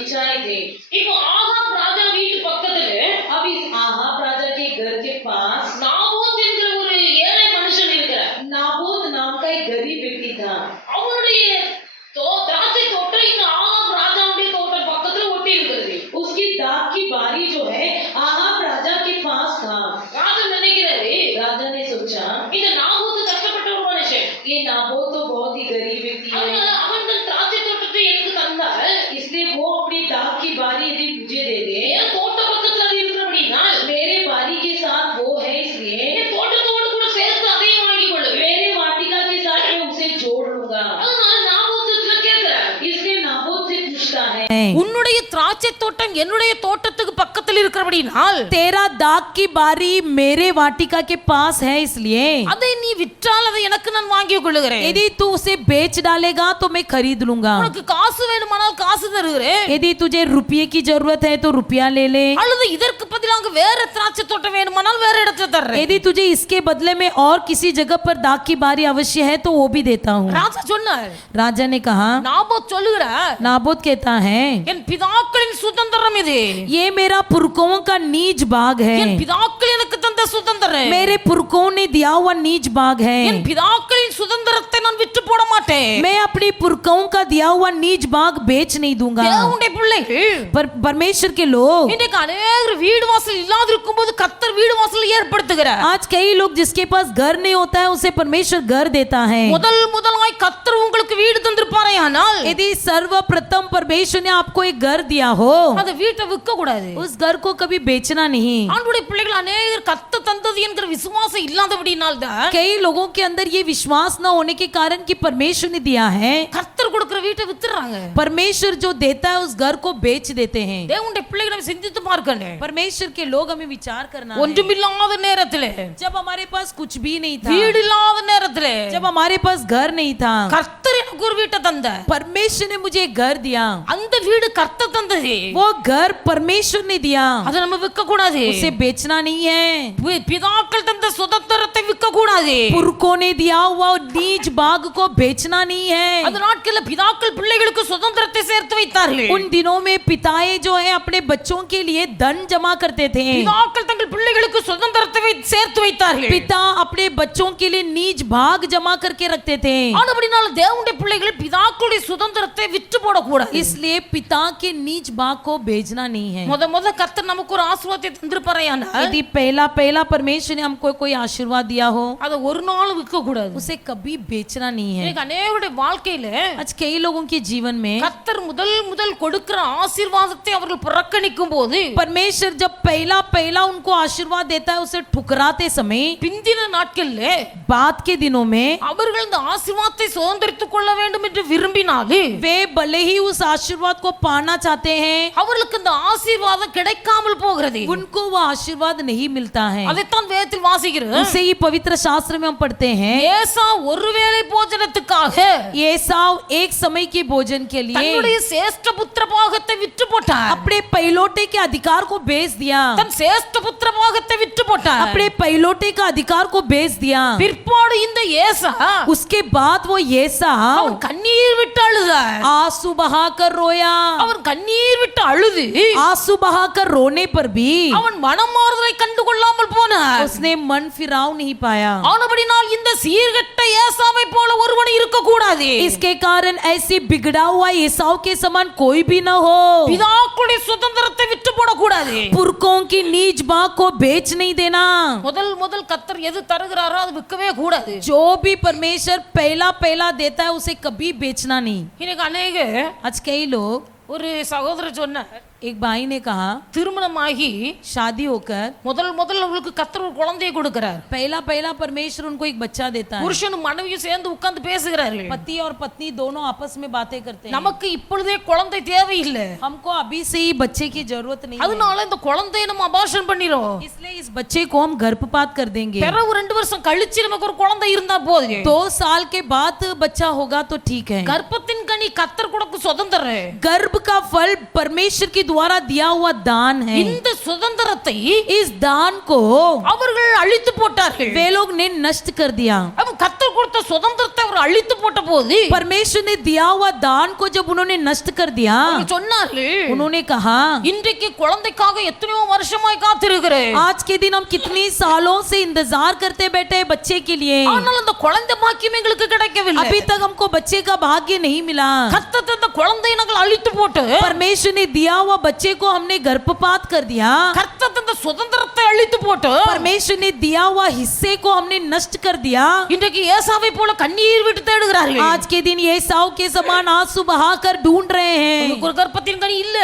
बगीचाएं थे। இப்போ ஆகாப் ராஜா வீட்டு பக்கத்துல अब इस आहाब राजा के घर के पास நாபோத் என்கிற ஒரு ஏழை மனுஷன் இருக்கிறார். नाबोत नाम का एक गरीब व्यक्ति था। அவனுடைய திராட்சை தோட்டம் இந்த ஆகாப் ராஜாவுடைய தோட்டம் பக்கத்துல ஒட்டி இருக்கிறது. उसकी दाख की बारी जो है आहाब राजा के पास था। ராஜா நினைக்கிறாரு, राजा ने सोचा இந்த நாபோத் கஷ்டப்பட்ட ஒரு மனுஷன், ये नाबोत तो बहुत ही गरीब व्यक्ति है, அவன் தன் திராட்சை தோட்டத்தை எனக்கு தந்தால் इसलिए वो अपनी दाख की बारी यदि मुझे दे दे, என் தோட்ட பக்கத்துல அது இருக்கிறபடினா मेरे बारी के साथ वो है, इसलिए என் தோட்டத்தோடு கூட சேர்த்து அதையும் வாங்கிக் கொள்ளுவேன். मेरे वाटिका के साथ मैं उसे जोड़ लूंगा। அதனால நாபோத்துல கேட்கிறார், इसलिए नाबोत से पूछता है உன்னுடைய திராட்சை தோட்டம் என்னுடைய தோட்டத்துக்கு பக்கத்தில் இருக்கிறபடினால் तेरा दाग की बारी मेरे वाटिका के पास है, इसलिए அதை நீ விற்றால் அதை எனக்கு நான் வாங்கிக் கொள்ளுகிறேன். यदि तू उसे बेच डालेगा तो मैं खरीद लूंगा। உனக்கு காசு வேணுமானால் காசு தருகிறேன், यदि तुझे रुपये की जरूरत है तो रुपया ले ले। அல்லது இதற்கு பதிலாக வேற திராட்சை தோட்டம் வேணுமானால் வேற இடத்துல தர்றேன். यदि तुझे इसके बदले में और किसी जगह पर दाग की बारी अवश्य है तो वो भी देता हूँ। ராஜா சொன்னார். राजा ने कहा, நாபோத் சொல்லுகிறார், नाबोत कहता है என் பிதாக்களின் சுதந்திரம் இது, ये मेरा पुरखों का नीज बाग என் है, பிதாக்கள் எனக்கு தந்த சுதந்திரம், मेरे पुरखों ने दिया हुआ नीज बाग என் है। பிதாக்களின் சுதந்திரத்தை நான் விற்று போட மாட்டேன். मैं अपनी पुरखों का दिया हुआ नीज बाग बेच नहीं दूंगा। தேவனுடைய பிள்ளைகள் पर परमेश्वर के लोग, இன்றைக்கு அநேகர் வீடு வாசல் இல்லாத இருக்கும்போது கர்த்தர் வீடு வாசல் ஏற்படுத்துகிறார். आज कई लोग जिसके पास घर नहीं होता है उसे परमेश्वर घर देता है। முதலாய் கர்த்தர் உங்களுக்கு வீடு தந்திருப்பாரே, ஆனால் यदि सर्वप्रथम परमेश्वर ने आपको एक घर दिया हो, அந்த வீட்டை விற்க கூடாது. उस घर को कभी बेचना नहीं। ஆண்டுடைய பிள்ளைகள் அநேகர் கர்த்தர் தந்தது என்கிற விசுவாசம் இல்லாதபடினால் தான் कई लोगों के अंदर ये विश्वास न होने के कारण कि परमेश्वर ने दिया है, கர்த்தர் கொடுக்கிற வீட்டை வித்துறாங்க. परमेश्वर जो देता है उस घर को बेच देते हैं। தேவனுடைய பிள்ளைகளை நம்ம சிந்தித்து பார்க்கணும். परमेश्वर के लोग हमें विचार करना है। ஒன்றுமில்லாத நேரத்திலே, जब हमारे पास कुछ भी नहीं था, வீடு இல்லாத நேரத்திலே, जब हमारे पास घर नहीं था, கர்த்தர் எனக்கு ஒரு வீட்டை தந்த, परमेश्वर ने मुझे एक घर दिया। அந்த வீடு கர்த்தர் தந்தது, वो घर परमेश्वर ने दिया, அதை நம்ம விற்க கூடாது. उसे बेचना नहीं है। பிதாக்கள் தந்த சுதந்திரத்தை விற்க கூடாது. पुरखों ने दिया हुआ नीज बाग को बेचना नहीं அந்த है। நாட்களில் பிதாக்கள் பிள்ளைகளுக்கு சுதந்திரத்தை சேர்த்து வைத்தார்கள். उन दिनों में पिताएं जो है अपने बच्चों के लिए धन जमा करते थे। பிதாக்கள் தங்கள் பிள்ளைகளுக்கு சுதந்திரத்தை சேர்த்து வைத்தார்கள். पिता अपने बच्चों के लिए नीज भाग जमा करके रखते थे। ஆனபடினால தேவனுடைய பிள்ளைகள் பிதாக்களுடைய சுதந்திரத்தை விற்று போடக்கூடாது. इसलिए पिता के नीज भाग को बेचना नहीं है। முத கர்த்தர் நமக்கு ஒரு ஆசீர்வாதத்தை தந்திருப்பாரையானால் यदि पहला परमेश्वर ने हमको कोई आशीर्वाद दिया हो, அதை ஒரு நாள் விற்க கூடாது. उसे कभी बेचना नहीं है। இன்னைக்கு அநேகருடைய வாழ்க்கையில आज कई लोगों के जीवन में கர்த்தர் முதல் கொடுக்கிற ஆசீர்வாதத்தை அவர்கள் புறக்கணிக்கும் போது, परमेश्वर जब पहला उनको आशीर्वाद देता है उसे ठुकराते समय, பிந்தின நாட்கள்ல बाद के दिनों में அவர்கள் இந்த ஆசீர்வாதத்தை சுதந்திரித்துக் கொள்ள வேண்டும் என்று விரும்பினாலும் वे भले ही उस आशीर्वाद को पाना चाहते हैं, அவர்களுக்கு இந்த ஆசீர்வாதம் கிடைக்காமல் போகிறது. उनको वो आशीर्वाद नहीं मिलता है। அதைத்தான் வேதத்தில் வாசிக்கிறோம். उसे ही पवित्र शास्त्र में हम पढ़ते हैं, ஏசா ஒருவேளை போஜனத்துக்காக एसाव एक समय के भोजन के தன்னுடைய लिए சேஷ்ட புத்திர பாகத்தை விற்று போட்டார். अपने पहलोटे के अधिकार को बेच दिया, தன் சேஷ்ட புத்திர பாகத்தை விற்று போட்டார். अपने पहलोटे का अधिकार को बेच दिया। பிற்பாடு இந்த ஏசா उसके बाद वो एसाव அவன் கண்ணீர் விட்டு அழுதார். आंसू बहाकर रोया। அவன் கண்ணீர் விட்டு அழுது आंसू बहाकर रोने पर भी அவன் மனமாறுதலை கண்டு கொள்ளாமல் போனார். उसने मन फिराव नहीं पाया। ஆனபடினால் இந்த சீர்கெட்ட ஏசாவை போல ஒருவன் இருக்க கூடாது. इसके कारण ऐसे बिगड़ा हुआ एसाव के समान कोई भी न हो। பிதாக்களுடைய சுதந்திரத்தை விட்டு போடக்கூடாது. पुरखों की नीज बाग को बेच नहीं देना। முதல் கர்த்தர் எது தருகிறாரோ அது விற்கவே கூடாது. जो भी परमेश्वर पहला देता है उसे कभी बेचना नहीं। இன்னைக்கு अनेक आज कई लोग, ஒரு சகோதரர் சொன்னார், एक भाई ने कहा, திருமணமாகி शादी होकर முதல் அவங்களுக்கு கர்த்தர் ஒரு குழந்தையை கொடுக்கிறார். पहला परमेश्वर उनको एक बच्चा देता है। புருஷனும் மனைவியும் சேர்ந்து உட்கார்ந்து பேசுகிறார்கள். पति और पत्नी दोनों आपस में बातें करते हैं। நமக்கு இப்பொழுதே குழந்தை தேவையில்லை, हमको अभी से ही बच्चे की जरूरत नहीं है, அதனால இந்த குழந்தையை நம்ம அபார்ஷன் பண்ணிரோம். इसलिए इस बच्चे को हम गर्भपात कर देंगे। பிறகு 2 வருஷம் கழிச்சு நமக்கு ஒரு குழந்தை இருந்தா போதும். 2 साल के बाद बच्चा होगा तो ठीक है। கர்ப்பத்தின் கனி கர்த்தர் கொடுக்கும் சுதந்திரம். गर्भ का फल परमेश्वर की द्वारा दिया हुआ दान है। இந்த சுதந்திரத்தை इस दान को அவர்கள் அழித்து போட்டார்கள். वे लोग ने नष्ट कर दिया। அப்ப கர்த்தர் கொடுத்த சுதந்திரத்தை அவர் அழித்து போட்ட போது परमेश्वर ने दिया हुआ दान को जब उन्होंने नष्ट कर दिया, அவங்க சொன்னார்கள், उन्होंने कहा இன்றைக்கு குழந்தைக்காக எத்தனையோ வருஷமாய் காத்திருக்கிறேன். आज के दिन हम कितनी सालों से इंतजार करते बैठे हैं बच्चे के लिए, ஆனால் அந்த குழந்தை பாக்கியம் எங்களுக்கு கிடைக்கவில்லை. अभी तक हमको बच्चे का भाग्य नहीं मिला। கர்த்தர் அந்த குழந்தையை நாங்கள் அழித்து போட்டு परमेश्वर ने दिया हुआ बच्चे को हमने गर्भपात कर दिया। கர்த்தர் அந்த சுதந்திரத்தை அழித்து போட்டு परमेश्वर ने दिया हुआ हिस्से को हमने नष्ट कर दिया। இன்றைக்கு ஏசாவை போல கண்ணீர் விட்டு தேடுகிறார்கள். आज के दिन ये एसाव के समान आंसू बहाकर ढूंढ रहे हैं, உங்களுக்கு ஒரு கர்ப்பத்தின் கனி இல்ல.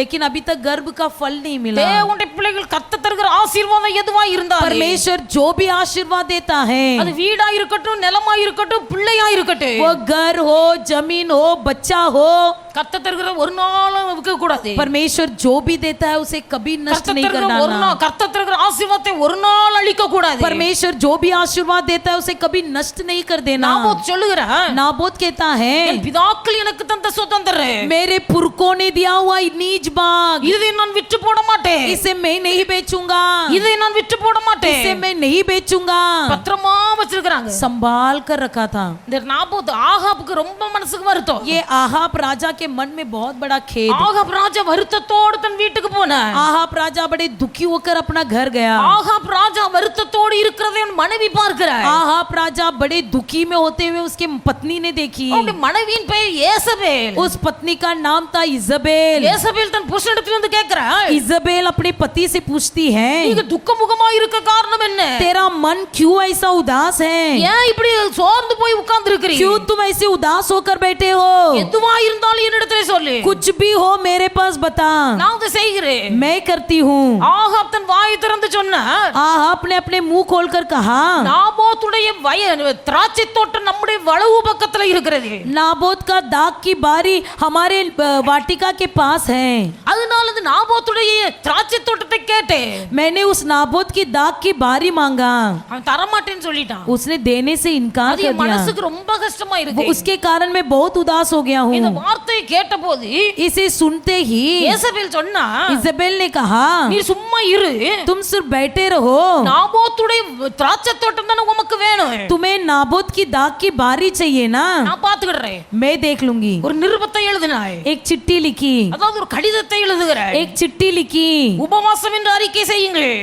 लेकिन अभी तक गर्भ का फल नहीं मिला। தேவனுடைய பிள்ளைகள் கர்த்தர் தருகிற ஆசீர்வாதம் எதுவா இருந்தாலும் परमेश्वर जो भी आशीर्वाद देता है, அது வீடா இருக்கட்டும், நிலமா இருக்கட்டும், பிள்ளையா இருக்கட்டும், वो घर हो, जमीन हो, बच्चा हो, கர்த்தர் தருகிற ஒரு நாளும் விற்க கூடாது. परमेश्वर जो भी देता है उसे कभी नष्ट கர்த்தர் नहीं தருகிற करना। ஒரு நாள் கர்த்தர் தருகிற ஆசீர்வாதத்தை ஒரு நாள் அழிக்க கூடாது. परमेश्वर जो भी आशीर्वाद देता है उसे कभी नष्ट नहीं कर देना। நாபோத் சொல்லுகிறான், नाबोत कहता है, என் பிதாக்கள் எனக்கு தந்த சுதந்திரம் मेरे पुरखों ने दिया हुआ नीज बाग, இதை நான் விற்று போட மாட்டேன். इसे मैं नहीं बेचूंगा, இதை நான் விற்று போட इसे மாட்டேன். मैं नहीं बेचूंगा। பத்திரமா வச்சிருக்காங்க. संभाल कर रखा था। இந்த நாபோத் ஆகாபுக்கு ரொம்ப மனசுக்கு வருத்தம். ये आहाब राजा के मन में बहुत बड़ा खेद। ஆகாப் ராஜா வருத்தத்தோடு தன் வீட்டுக்கு போனார். आहाब राजा बड़े दुखी होकर अपना घर गया। ஆகாப் ராஜா வருத்தத்தோடு இருக்கிறதை அவன் மனைவி பார்க்கிறார். आहाब राजा बड़े दुखी में होते हुए उसके पत्नी ने देखी। அவனுடைய மனைவியின் பெயர் ஏசபேல். उस पत्नी का नाम था इजबेल। ஏசபேல் தன் புருஷனிடத்தில் வந்து கேட்கிறாள், इजबेल अपने पति से पूछती है, நீங்க துக்கமுகமா இருக்க காரணம் என்ன? तेरा मन क्यों ऐसा उदास है? ஏன் இப்படி சோர்ந்து போய் உட்கார்ந்து இருக்கிறீங்க? क्यों तुम ऐसे उदास होकर बैठे हो? எதுவா இருந்தாலும் என்னிடத்திலே சொல்லு, कुछ भी हो मेरे पास बता, நான் அதை செய்கிறேன். मैं करती हूँ। ஆகாப் தன் வாயை திறந்து சொன்னார், आहाब ने अपने मुंह खोलकर कहा, நாபோத்துடைய திராட்சை தோட்டம் நம்முடைய வலவு பக்கத்துல இருக்கிறது. नाबोत का दाग की बारी हमारे वाटिका के पास है। அதனால இந்த நாபோத்துடைய திராட்சை தோட்டத்தை கேட்டேன். मैंने उस नाबोत की दाग की बारी मांगा, அவன் தரமாட்டேன்னு சொல்லிட்டான். उसने देने से इनकार அது कर என் दिया। மனசுக்கு ரொம்ப கஷ்டமா இருக்கு. उसके कारण मैं बहुत उदास हो गया இந்த हूँ। வார்த்தையை கேட்டபோது इसे सुनते ही ஏசபேல் சொன்னா, इजबेल ने कहा, நீ சும்மா இரு, तुम सिर्फ बैठे रहो, நாபோத்துடைய திராட்சை தோட்டம் தானே உமக்கு வேணும், तुम्हें नाबोत की दाग की बारी चाहिए ना, நான் பாத்துக்கிறேன். मैं देख लूंगी। ஒரு நிருபத்தை எழுதினாய், एक चिट्ठी लिखी, அதாவது ஒரு கடிதத்தை எழுதுகிறாய். एक चिट्ठी लिखी, உபவாசம் என்று அறிக்கை செய்யுங்கள்.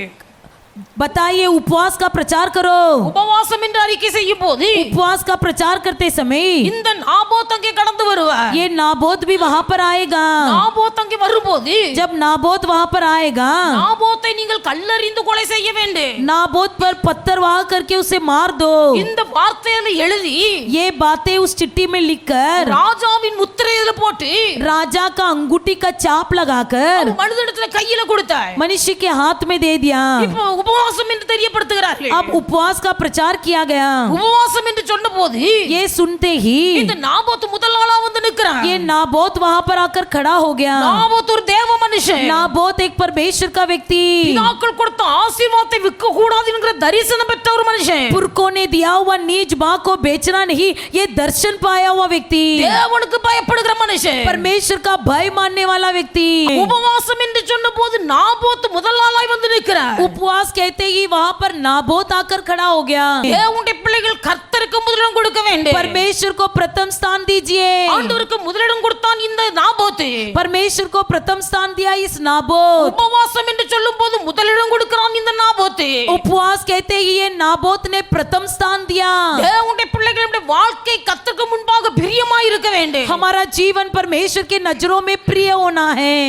बताइए उपवास का प्रचार करो। உபவாசம் என்று அறிக்கை செய்யும் போது उपवास का प्रचार करते समय இந்த நாபோத் அங்கே கடந்து வருவார். ये नाबोत भी वहां पर आएगा। நாபோத் அங்கே வரும்போது जब नाबोत वहां पर आएगा, நாபோத்தை நீங்கள் கல்லறிந்து கொலை செய்ய வேண்டும். नाबोत पर पत्थर वाह करके उसे मार दो। இந்த வார்த்தையில எழுதி ये बातें उस चिट्ठी में लिखकर ராஜாவின் முத்திரையில போட்டு राजा का अंगूठी का चाप लगाकर மனிதனிடத்துல கையில கொடுத்தாய். मनुष्य के हाथ में दे दिया। இப்போ உபவாசம் என்று தெரியப்படுத்துகிறார்கள். अब उपवास का प्रचार किया गया। உபவாசம் என்று சொன்னபோது ये सुनते ही இந்த நாபோத் முதல் ஆளா வந்து நிற்கிறான். ये नाबोत वहां पर आकर खड़ा हो गया। நாபோத் ஒரு தேவ மனுஷன். नाबोत एक परमेश्वर का व्यक्ति, பிதாக்கள் கொடுத்த ஆசீர்வாதத்தை விற்க கூடாது என்கிற தரிசனம் பெற்ற ஒரு மனுஷன். पुरखों ने दिया हुआ नीच बाग को बेचना नहीं, ये दर्शन पाया हुआ व्यक्ति, தேவனுக்கு பயப்படுகிற மனுஷன். परमेश्वर का भय मानने वाला व्यक्ति। உபவாசம் என்று சொன்னபோது நாபோத் முதல் ஆளாய் வந்து நிற்கிறான். उपवास कहते ही वहां पर नाबोत आकर खड़ा हो गया। தேவனுடைய பிள்ளைகள் கர்த்தருக்கு முதலிடம் கொடுக்க வேண்டும். परमेश्वर को प्रथम स्थान दीजिए। ஆண்டவருக்கு முதலிடம் கொடுத்தான் இந்த நாபோத். परमेश्वर को प्रथम स्थान दिया इस नाबोत। உபவாசம் என்று சொல்லும்போது முதலிடம் கொடுக்கிறான் இந்த நாபோத். उपवास कहते ही ये नाबोत ने प्रथम स्थान दिया। தேவனுடைய பிள்ளைகளுடைய வாழ்க்கை கர்த்தருக்கு முன்பாக பிரியமாய் இருக்க வேண்டும். हमारा जीवन परमेश्वर के नजरों में प्रिय होना है।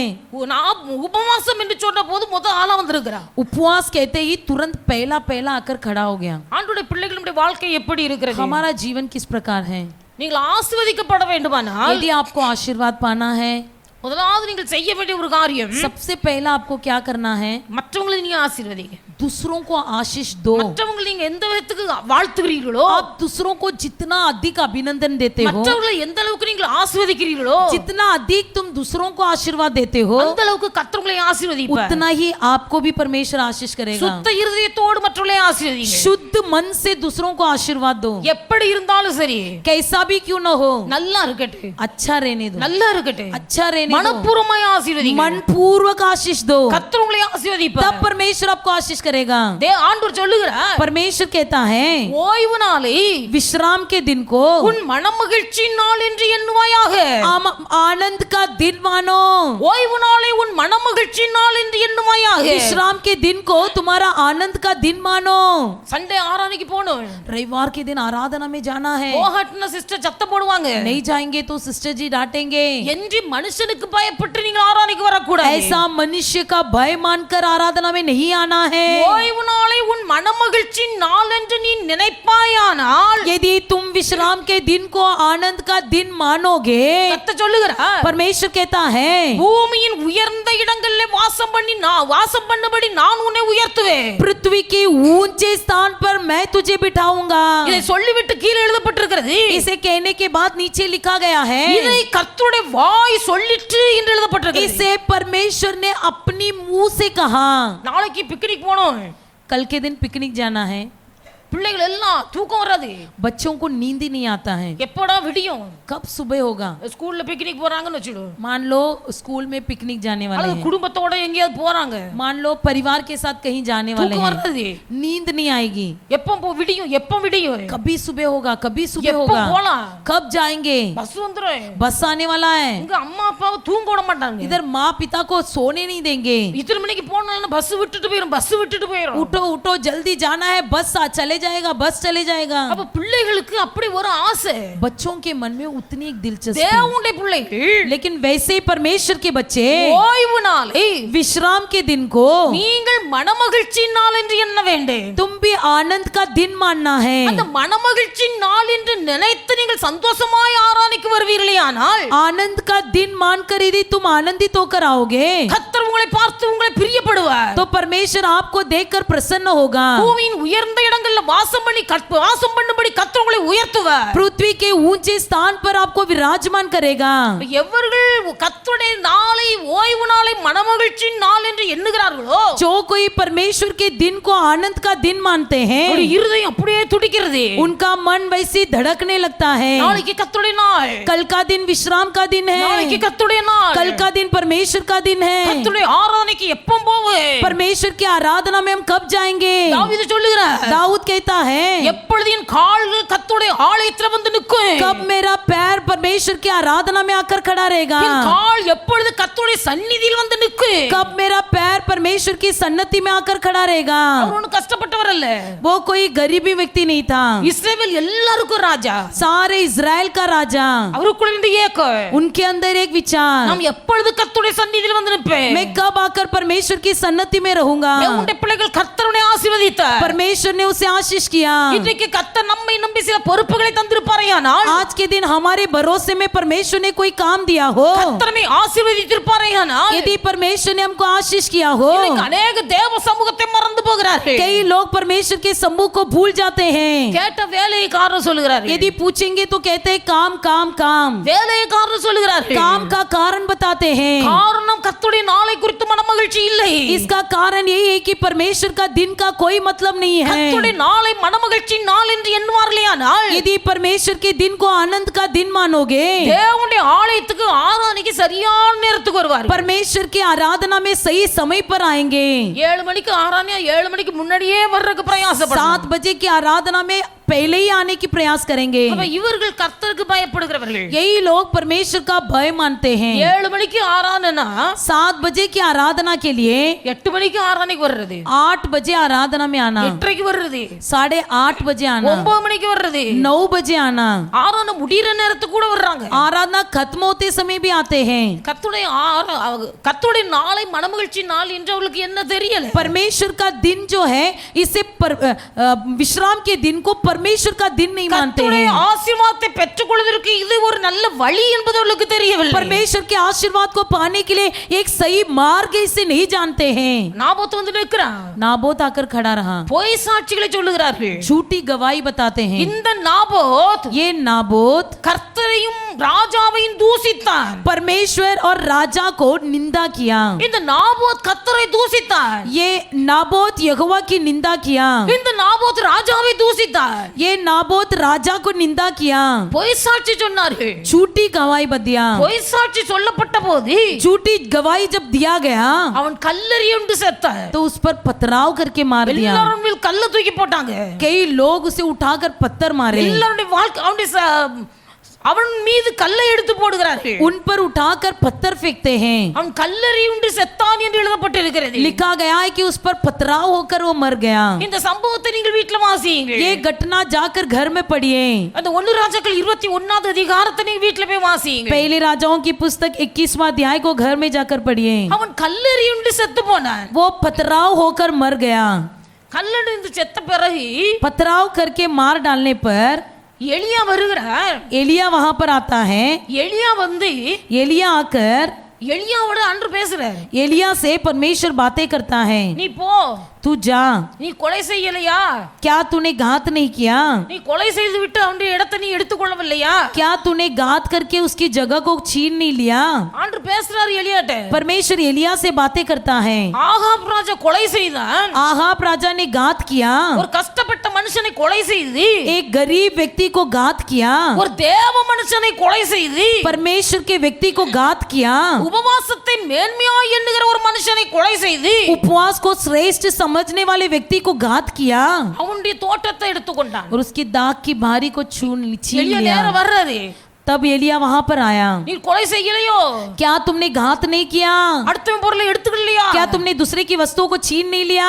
உபவாசம் என்று சொன்னபோது முதல் ஆளா வந்திருக்கிறான். उपवास कहते ही तुरंत पहला पहला आकर खड़ा हो गया। ஆண்டவருடைய பிள்ளைகளுடைய வாழ்க்கை எப்படி இருக்கிறது? हमारा जीवन किस प्रकार है? நீங்கள் ஆசீர்வதிக்கப்பட வேண்டுமானால் यदि आपको आशीर्वाद पाना है, முதலாவது நீங்கள் செய்ய வேண்டிய ஒரு காரியம், सबसे पहला आपको क्या करना है? மற்றவங்களை நீங்க ஆசீர்வதிங்க. दूसरों को आशीष दो। மற்றவங்களை நீங்க எந்த விதத்துக்கு வாழ்த்துகிறீர்களோ, आप दूसरों को जितना अधिक अभिनंदन देते हो, மற்றவர்களை எந்த அளவுக்கு நீங்கள் ஆசீர்வதிக்கிறீர்களோ, जितना अधिक तुम दूसरों को आशीर्वाद देते हो, அந்த அளவுக்கு கர்த்தர் உங்களை ஆசீர்வதிப்பார். उतना ही आपको भी परमेश्वर आशीष करेगा। சுத்த இருதயத்தோடு மற்றவர்களை ஆசீர்வதிங்க. शुद्ध मन से दूसरों को आशीर्वाद दो। எப்படி இருந்தாலும் சரி, कैसा भी क्यों न हो, நல்லா இருக்கட்டும், अच्छा रहने दो, நல்லா இருக்கட்டும், अच्छा रहने दो, மனப்பூர்வமாய் ஆசீர்வதிங்க. मन पूर्वक आशीष दो, கர்த்தர் உங்களை ஆசீர்வதிப்பார். तब परमेश्वर आपको आशीष करेगा। ஆண்டவர் சொல்லுகிறார், परमेश्वर कहता है ஓய்வு நாளை विश्राम के दिन को உன் மனமகிழ்ச்சி நாள் என்று எண்ணுவாயாக. आनंद का दिन मानो। ஓய்வு நாளை உன் மனமகிழ்ச்சி நாள் என்று எண்ணுவாயாக. विश्राम के दिन को तुम्हारा आनंद का दिन मानो। சண்டே ஆராதனைக்கு போகணும், रविवार के दिन आराधना में जाना है, போகட்னா சிஸ்டர் சத்தம் போடுவாங்க. नहीं जाएंगे तो सिस्टर जी डांटेंगे। என்று மனுஷனுக்கு பயப்பட்டு நீங்கள் ஆராதனைக்கு வரக்கூடாது. ऐसा मनुष्य का भय मानकर आराधना में नहीं आना है। ஓய்வு நாளை உன் மனமகிழ்ச்சி நாள் என்று நீ நினைப்பாயானால், यदि तुम विश्राम के दिन को आनंद का दिन मानोगे, கர்த்தர் சொல்லுகிறார், परमेश्वर कहता है பூமியின் உயர்ந்த இடங்களிலே வாசம் பண்ணும்படி நான் உன்னை உயர்த்துவேன். पृथ्वी के ऊंचे स्थान पर मैं तुझे बिठाऊंगा। இதை சொல்லிவிட்டு கீழே எழுதப்பட்டிருக்கிறது, इसे कहने के बाद नीचे लिखा गया है, இதை கர்த்தருடைய வாய் சொல்லிற்று என்று எழுதப்பட்டிருக்கிறது. इसे परमेश्वर ने अपनी मुंह से कहा। நாளைக்கு பிக்னிக் போனோம், कल के दिन पिकनिक जाना है, பிள்ளைகள் எல்லாம் தூக்கம் வராது. बच्चों को नींद ही नहीं आता है। எப்படா விடியும்? कब सुबह होगा? ஸ்கூல்ல பிக்னிக் போறாங்கன்னு வச்சுடு, मान लो स्कूल में पिकनिक जाने वाले அல்லது हैं, குடும்பத்தோட எங்கேயாவது போறாங்க, मान लो परिवार के साथ कहीं जाने वाले தூக்கம் हैं, வராது. नींद नहीं आएगी। எப்ப விடியும்? எப்ப விடியும்? कभी सुबह होगा, कभी सुबह எப்ப होगा, போலாம்? कब जाएंगे? பஸ் வந்துரும். बस आने वाला है। இங்க அம்மா அப்பாவை தூங்க விட மாட்டாங்க. इधर माँ पिता को सोने नहीं देंगे। இத்தனை மணிக்கு போனாலும் பஸ் விட்டுட்டு போயிரும். उठो उठो जल्दी जाना है, बस चले जाएगा, बस चले जाएगा। அப்ப பிள்ளைகளுக்கு அப்படி ஒரு ஆசை. बच्चों के मन में उतनी एक दिलचस्पी, தேவனுடைய பிள்ளைகள் लेकिन वैसे ही परमेश्वर के बच्चे ஓய்வு நாளை विश्राम के दिन को நீங்கள் மனமகிழ்ச்சி நாள் என்று எண்ண வேண்டும். तुम भी आनंद का दिन मानना है। அந்த மனமகிழ்ச்சி நாள் என்று நினைத்து நீங்கள் சந்தோஷமாய் ஆராதனைக்கு வருவீர்களே, ஆனால் आनंद का दिन मानकर यदि तुम आनंदित होकर आओगे, கர்த்தர் உங்களை பார்த்து உங்களை பிரியப்படுவார். तो परमेश्वर आपको देखकर प्रसन्न होगा। பூமியின் உயர்ந்த இடங்களில் வாசம் பண்ணும்படி கர்த்தர் உங்களை உயர்த்துவார். पृथ्वी के ऊंचे स्थान पर आपको विराजमान करेगा। எவர்கள் கர்த்தருடைய நாளை ஓய்வு நாளை மனமகிழ்ச்சி நாள் என்று எண்ணுகிறார்களோ, जो कोई परमेश्वर के दिन को आनंद का दिन मानते हैं, ஒரு இருதயம் அப்படியே துடிக்கிறது. उनका मन वैसे धड़कने लगता है। நாளைக்கு கர்த்தருடைய நாள், कल का दिन विश्राम का दिन நாளைக்கு है, கர்த்தருடைய நாள், कल का दिन परमेश्वर का दिन है। கர்த்தருடைய ஆராதனைக்கு எப்போ போவேன்? परमेश्वर की आराधना में हम कब जाएंगे? தாவீது சொல்லுகிறார், दाऊद कहता है, எப்பொழுது என் கால்கள் கர்த்தருடைய ஆலயத்தில் வந்து நிற்கும், कब मेरा पैर परमेश्वर की आराधना में आकर खड़ा रहेगा? என் கால் எப்பொழுது கர்த்தருடைய சந்நிதியில் வந்து நிற்கும். कब मेरा पैर परमेश्वर की सन्नति में आकर खड़ा रहेगा? அவர் ஒன்றும் கஷ்டப்பட்டவர் அல்ல, वो कोई गरीबी व्यक्ति नहीं था, இஸ்ரவேல் எல்லாருக்கும் ராஜா, सारे इजराइल का राजा। அவருக்குள்ள இந்த ஏக்கம், उनके अंदर एक विचार, நாம் எப்பொழுது கர்த்தருடைய சந்நிதியில் வந்து நிற்பேன். मैं कब आकर परमेश्वर की सन्नति में रहूंगा? தேவனுடைய பிள்ளைகள் கர்த்தருடைய ஆசீர்வதித்தார். परमेश्वर ने उसे आशीष किया। இன்றைக்கு கர்த்தர் நம்மை நம்பி சில பொறுப்புகளை தந்திருப்பாரையானால், आज के दिन हमारे भरोसे में परमेश्वर ने कोई काम दिया हो, கர்த்தர் நம்மை ஆசீர்வதித்திருப்பாரையானால், यदि परमेश्वर ने हमको आशीष किया हो, இன்னைக்கு अनेक தேவ சமூகத்தை மறந்து போகிறார்கள். कई लोग परमेश्वर के समूह को भूल जाते हैं। கேட்ட வேலையை காரணம் சொல்லுகிறார்கள், यदि पूछेंगे तो कहते हैं काम काम काम, வேலையை காரணம் சொல்லுகிறார்கள், काम का कारण बताते हैं। காரணம் கர்த்தருடைய நாளை குறித்து மனமகிழ்ச்சி இல்லை. इसका कारण यही है कि परमेश्वर का दिन का कोई मतलब नहीं है। கர்த்தருடைய நாளை மனமகிழ்ச்சி நாள் என்று எண்ணுவார்களேயானால், यदि परमेश्वर के दिन को आनंद का दिन मानोगे, தேவனுடைய ஆலயத்துக்கு ஆராதனைக்கு சரியான நேரத்துக்கு வருவார்கள். परमेश्वर की आराधना में सही समय पर आएंगे। 7 மணிக்கு ஆராதனை, 7 மணிக்கு முன்னாடியே வர்றதுக்கு பிரயாசப்படணும். 7 बजे की आराधना में पहले ही आने की प्रयास करेंगे। அப்ப இவர்கள் கர்த்தருக்கு பயப்படுகிறவர்கள். यही लोग परमेश्वर का भय मानते हैं। 7 மணிக்கு ஆராதனைனா 7 बजे की आराधना के लिए 8 மணிக்கு ஆராதனைக்கு வர்றது, 8 बजे आराधना में आना, 8:30க்கு வர்றது, 8:30 बजे आना, 9 மணிக்கு வர்றது, 9 बजे आना, ஆராதனை முடிகிற நேரத்துக்கு கூட வர்றாங்க. आराधना खत्म होते समय भी आते हैं। கர்த்தருடைய நாளை மனமகிழ்ச்சி நாள் என்று அவங்களுக்கு என்ன தெரியல. परमेश्वर का दिन जो है इसे विश्राम के दिन को परमेश्वर परमेश्वर का दिन नहीं मानते கர்த்தருடைய हैं, ஆசீர்வாதத்தை பெற்றுக்கொள்வதற்கு இது ஒரு நல்ல வழி என்பது அவர்களுக்கு தெரியவில்லை. परमेश्वर के आशीर्वाद को पाने के लिए एक सही मार्ग इसे नहीं जानते हैं। நாபோத் வந்து நிற்கிறான், नाबोत आकर खड़ा रहा, பொய் சாட்சிகளை சொல்லுகிறார்கள். झूठी गवाही बताते हैं। இந்த நாபோத் ये नाबोत கர்த்தரையும் ராஜாவையும் தூசித்தான். परमेश्वर और राजा को निंदा किया। இந்த நாபோத் கர்த்தரை தூசித்தான். ये नाबोत यहोवा की निंदा किया। இந்த நாபோத் ராஜாவை தூசித்தான். ये नाबोत राजा को निंदा किया, பொய் சாட்சி சொன்னார்கள். झूठी गवाही दिया। பொய் சாட்சி சொல்லப்பட்ட போது झूठी गवाही जब दिया गया அவன் கல்லெறியுண்டு செத்தான். तो उस पर पथराव करके मार दिया। எல்லாரும் மேல் கல்ல தூக்கி போட்டாங்க. कई लोग उसे उठाकर पत्थर मारे, எல்லாருடைய வாழ்க்கை அவன் மீது கல்லை எடுத்து போடுகிறார்கள். उन पर उठाकर पत्थर फेंकते हैं। அவன் கல்லெறியுண்டு செத்தான் என்று எழுதப்பட்டிருக்கிறது. लिखा गया है कि उस पर पथराव होकर वो मर गया। இந்த சம்பவத்தை நீங்கள் வீட்ல வாசியுங்கள். ये घटना जाकर घर में पढ़िए। அந்த 1 ராஜாக்கள் 21வது அதிகாரத்தை நீங்க வீட்ல போய் வாசியுங்கள். पहले राजाओं की पुस्तक 21वां अध्याय को घर में जाकर पढ़िए। அவன் கல்லெறியுண்டு செத்து போனான். वो पथराव होकर मर गया। கல்லெறிந்து செத்த பிறகு पथराव करके मार डालने पर எலியா வருகிறார். एलिया वहां पर आता है। எலியா வந்து एलिया आकर எலியாவோட அன்று பேசுறார். एलिया से परमेश्वर बातें करता है। நீ போ, तू जा, நீ கொலை செய்யலையா? क्या तूने घात नहीं किया? நீ கொலை செய்து விட்டு அவனுடைய இடத்தை நீ எடுத்துக்கொள்ளவில்லையா? क्या तूने घात करके उसकी जगह को छीन नहीं लिया? ஆண்டு பேசுறாரு எலியாட்ட. परमेश्वर एलिया से बातें करता है। ஆகாப் ராஜா கொலை செய்தான். आहाब राजा ने घात किया, ஒரு கஷ்டப்பட்ட மனுஷனை கொலை செய்து, एक गरीब व्यक्ति को घात किया, ஒரு தேவ மனுஷனை கொலை செய்து, परमेश्वर के व्यक्ति को घात किया, உபவாசத்தை மேன்மையாய் எண்ணுகிற ஒரு மனுஷனை கொலை செய்து, उपवास को श्रेष्ठ समझने वाले व्यक्ति को घात किया அவனுடைய தோட்டத்தை எடுத்துக்கொண்டான். और उसकी दाग की बारी को छीन எலியா लिया। நேரா வர்றாரு. तब एलिया वहां पर आया। நீ கொலை செய்யலையோ? क्या तुमने घात नहीं किया? அடுத்தவன் பொருளை எடுத்துக்கலையா? क्या तुमने दूसरे की वस्तुओं को छीन नहीं लिया?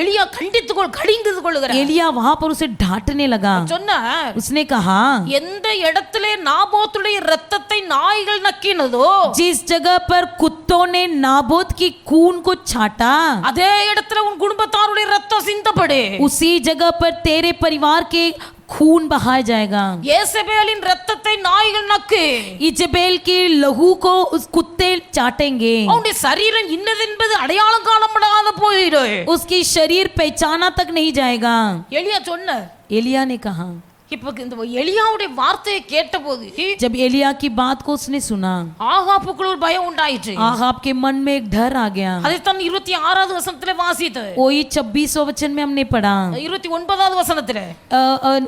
எலியா கடிந்து கொள்ளுகிறார். एलिया वहां पर उसे डांटने लगा। சொன்னா, उसने कहा, எந்த இடத்திலே நாபோத்துடைய இரத்தத்தை நாய்கள் நக்கினதோ जिस जगह पर कुत्तों ने नाबोत की खून को छाटा, அதே இடத்துல உன் குடும்பத்தாருடைய ரத்தம் சிந்தப்படு. उसी जगह पर तेरे परिवार के खून बहाया जाएगा। யேசபேலின் இரத்தத்தை நாய்கள் நக்கு. इजबेल के लहू को उस कुत्ते चाटेंगे। அவனுடைய சரீரம் இன்னதென்பது அடையாளம் காணப்படாத போயிடும். उसकी शरीर पहचाना तक नहीं जाएगा। எலியா சொன்னார். एलिया ने कहा। இப்ப இந்த எலியாவுடைய வார்த்தையை கேட்டபோது जब एलिया की बात को उसने सुना, ஆகாப்புக்குள்ள ஒரு பயம் உண்டாயிற்று. आहाब के मन में एक डर आ गया। அதைத்தான் 26வது வசனத்திலே வாசித்தது. वही 26वें वचन में हमने पढ़ा, 29வது வசனத்திலே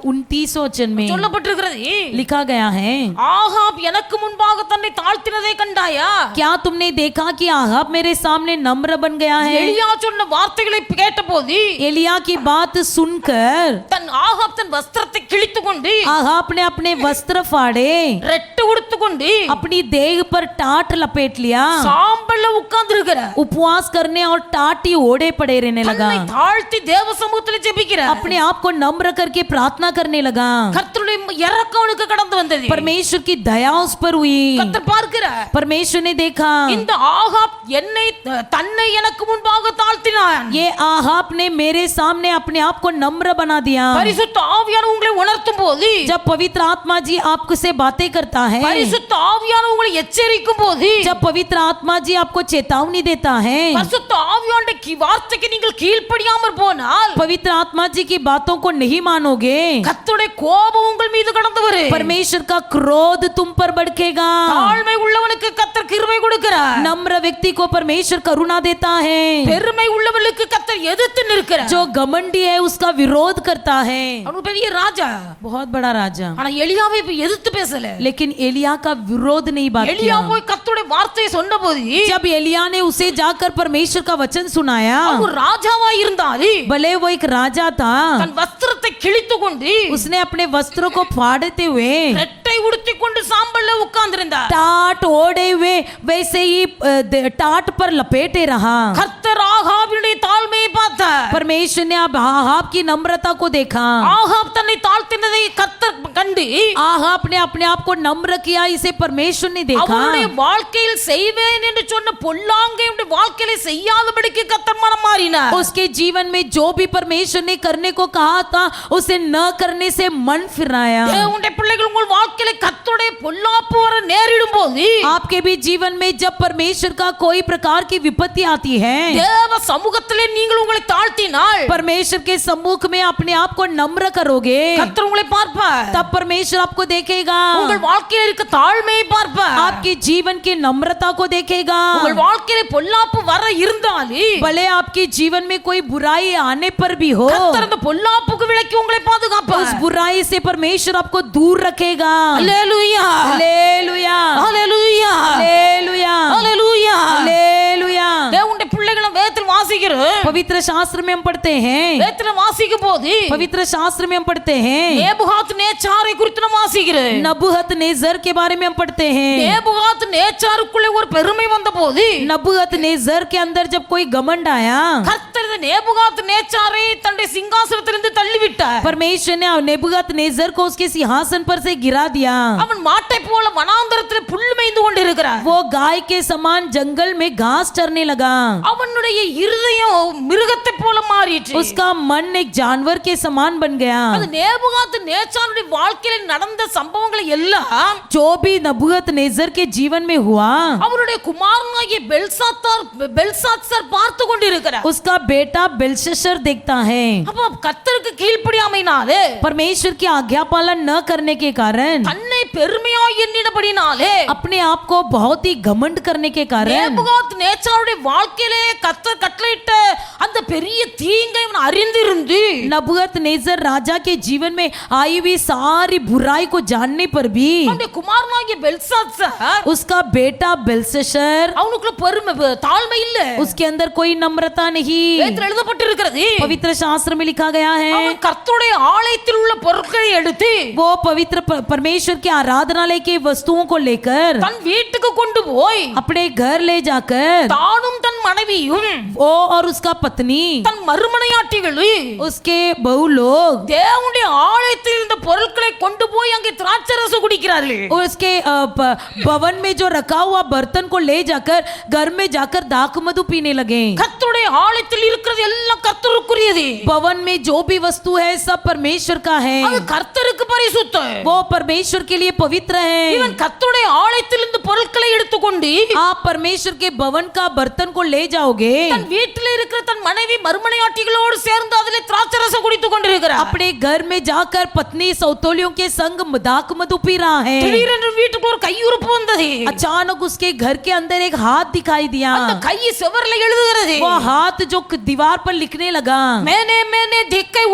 29वें वचन में சொல்லப்பட்டிருக்கிறது. लिखा गया है, ஆகாப் எனக்கு முன்பாக தன்னை தாழ்த்தினதை கண்டாயா? क्या तुमने देखा कि आहाब मेरे सामने नम्र बन गया है? எலியா சொன்ன வார்த்தைகளை கேட்டபோது एलिया की बात सुनकर தன் ஆகாப் தன் வஸ்திரத்தை கிழித்துக்கொண்டு आहाब ने अपने वस्त्र फाड़े, ரெட்டு உடுத்துக்கொண்டு अपनी देह पर टाट लपेट लिया, சாம்பல்ல உட்கார்ந்து இருக்கிறார். उपवास करने और टाटी ओढ़े पड़े रहने लगा, தன்னை தாழ்த்தி தேவ சமூகத்தில் ஜெபிக்கிறார். अपने आप को नम्र करके प्रार्थना करने लगा। கர்த்தருடைய இரக்கம் அவனுக்கு கடந்து வந்தது. परमेश्वर की दया उस पर हुई। கர்த்தர் பார்க்கிறார். परमेश्वर ने देखा, இந்த ஆகாப் தன்னை எனக்கு முன்பாக தாழ்த்தினான். ये आहाब ने मेरे सामने अपने आप को नम्र बना दिया। பரிசுத்த ஆவியானவர் உங்களை உணர்த்தும் போது, जब पवित्र आत्मा जी आपको से बातें करता है, பரிசுத்த ஆவியானவர் உங்களை எச்சரிக்கும் போது, जब पवित्र आत्मा जी आपको चेतावनी देता है, பரிசுத்த ஆவியானவருடைய வார்த்தைக்கு நீங்கள் கீழ்ப்படியாமல் போனால், पवित्र आत्मा जी की बातों को नहीं मानोगे, கர்த்தருடைய கோபம் உங்கள் மீது கடந்து வரும். परमेश्वर का क्रोध तुम पर भड़केगा। தாழ்மை உள்ளவனுக்கு கர்த்தர் கிருபை கொடுக்கிறார். नम्र व्यक्ति को परमेश्वर करुणा देता है, பெருமை உள்ளவனுக்கு கர்த்தர் எதிர்த்து நிற்கிறார். जो घमंडी है उसका विरोध करता है। அவன் பெரிய ராஜா, बहुत बड़ा राजा, ஆனா எலியாவை இப்ப எதிர்த்து பேசல. लेकिन एलिया का विरोध नहीं बात எலியா किया। போய் கர்த்தருடைய வார்த்தையை சொன்னபோது, जब एलिया ने उसे जाकर परमेश्वर का वचन सुनाया, அவன் ஒரு ராஜாவா இருந்தாரு. भले वो एक राजा था, தன் வஸ்திரத்தை கிழித்துக்கொண்டு उसने अपने वस्त्रों को फाड़ते हुए ரெட்டை உடுத்திக்கொண்டு சாம்பல்ல உட்கார்ந்திருந்தார். टाट ओढ़े हुए वैसे ही टाट पर लपेटे रहा। கர்த்தர் ஆகாபினுடைய தாழ்மையை பார்த்தார். परमेश्वर ने अब आहाब की नम्रता को देखा. ஆகாப் தன்னை தாழ்த்தினதை கர்த்தர் கண்டு आहाब ने अपने आप को नम्र किया, इसे परमेश्वर ने देखा. அவனுடைய வாழ்க்கையில் செய்வேன் என்று சொன்ன பொல்லாங்கை வாழ்க்கையில செய்யாதபடிக்கு கர்த்தர் மனம் மாறினார். उसके जीवन में जो भी परमेश्वर ने करने को कहा था उसे न करने से मन फिराया. தேவனுடைய பிள்ளைகள் உங்கள் வாழ்க்கையில கர்த்தருடைய பொல்லாப்பு வர நேரிடும் போது आपके भी जीवन में जब परमेश्वर का कोई प्रकार की विपत्ति आती है, தேவ சமூகத்திலே நீங்கள் உங்களை தாழ்த்தினால் परमेश्वर के सम्मुख में अपने आप को नम्र करोगे, கர்த்தர் உங்களை பார்ப்பார். तब परमेश्वर आपको देखेगा. உங்கள் வாழ்க்கையில இருக்க தாழ்மையை பார்ப்பார். आपके जीवन की नम्रता को देखेगा. உங்கள் வாழ்க்கையில பொல்லாப்பு வர இருந்தாலே भले आपके जीवन में कोई बुराई आने पर भी हो, கர்த்தர் அந்த பொல்லாப்புக்கு விலக்கி உங்களை பாதுகாப்பார். उस बुराई से परमेश्वर आपको दूर रखेगा. அல்லேலூயா हालेलुया, அல்லேலூயா हालेलुया, அல்லேலூயா. हालेलुया. தேவனுடைய பிள்ளைகளை வேதத்தில் வாசிக்கிறோம். पवित्र शास्त्र में हम पढ़ते हैं, வேதத்துல வாசிக்கும் போது पवित्र शास्त्र में हम पढ़ते हैं, நேபுகாத் நேச்சாரை குறித்து நாம் வாசிக்கிறோம். नबूहत नेजर के बारे में हम पढ़ते हैं. நேபுகாத் நேச்சாருக்குள்ளே ஒரு பெருமை வந்தபோது नबूहत नेजर के अंदर जब कोई घमंड आया, கர்த்தர் இந்த நேபுகாத் நேச்சாரை தன்னுடைய சிங்காசனத்திலிருந்து தள்ளிவிட்டார். परमेश्वर ने नेबूगत नेजर को उसके सिंहासन पर से गिरा दिया. அவன் மாட்டை போல வனாந்தரத்தில் புல் மேய்ந்து கொண்டிருக்கிறார். वो गाय के समान जंगल में घास चरने लगा. அவனுடைய இருதயம் மிருகத்தை போல மாறிற்று. उसका मन एक जानवर के समान बन गया. அது நேபுகாத் நேச்சாருடைய வாழ்க்கையில நடந்த சம்பவங்களை எல்லாம் जो भी नबूगत नेजर के जीवन में हुआ, அவருடைய குமாரனாகிய பெல்சாத்சார் பார்த்து கொண்டிருக்கிறார். उसका बेटा बेलशस्सर देखता है. அப்ப கர்த்தருக்கு கீழ்ப்படியாமையினாலே परमेश्वर की आज्ञा पालन न करने के कारण, தன்னை பெருமையாய் எண்ணினபடினாலே अपने आप को बहुत ही घमंड करने के कारण, நேபுகாத் நேச்சாருடைய வாழ்க்கையிலே கர்த்தர் கட்டளையிட்ட அந்த பெரிய தீங்கை அவன் அறிந்திருந்து नबूगत नेजर राजा के जीवन में आई हुई सारी बुराई को जानने पर भी அவனுடைய குமாரனாகிய பெல்சாத்சார் उसका बेटा बेलशस्सर, அவனுக்குள்ள பெருமை தாழ்மை இல்ல. उसके अंदर कोई नम्रता नहीं. வேதத்தில் எழுதப்பட்டிருக்கிறது. पवित्र शास्त्र में लिखा गया है, அவன் கர்த்தருடைய ஆலயத்தில் உள்ள பொருட்களை எடுத்து वो पवित्र परमेश्वर के आराधनालय की वस्तुओं को लेकर தன் வீட்டுக்கு கொண்டு போய் अपने घर ले जाकर தானும் தன் மனைவியும் वो और उसका पत्नी, தன் மறுமனையாட்டிகளும் उसके बहु लोग தேவனுடைய ஆலயத்தில் இருந்த பொருட்களை கொண்டு போய் அங்கே திராட்சை ரசம் குடிக்கிறார்கள். उसके भवन में जो रखा हुआ बर्तन को ले जाकर घर में जाकर दाख मधु पीने लगे. கர்த்தருடைய ஆலயத்தில் இருக்கிறது எல்லாம் கர்த்தருக்குரியது. भवन में जो भी वस्तु है सब परमेश्वर का है. அது கர்த்தருக்கு பரிசுத்தம். वो परमेश्वर के लिए पवित्र है. இவன் கர்த்தருடைய ஆலயத்தில் இருந்து பொருட்களை எடுத்துக்கொண்டு आप परमेश्वर के भवन का बर्तन को ले जाओगे, தன் வீட்டில் இருக்கிற தன் மனைவி மறுமனையாட்டிகளோடு சேர்ந்து அதிலே திராட்சை ரசம் குடித்துக் கொண்டிருக்கிறார். अपने घर में जाकर पत्नी सौतोलियों के संग दाख मधु पी रहा है. திடீரென்று வீட்டுக்கு ஒரு கையுறுப்பு வந்தது. अचानक उसके घर के अंदर एक हाथ दिखाई दिया. அந்த கை செவர்ல எழுதுகிறது. वो हाथ जो दीवार पर लिखने लगा, मैंने देखै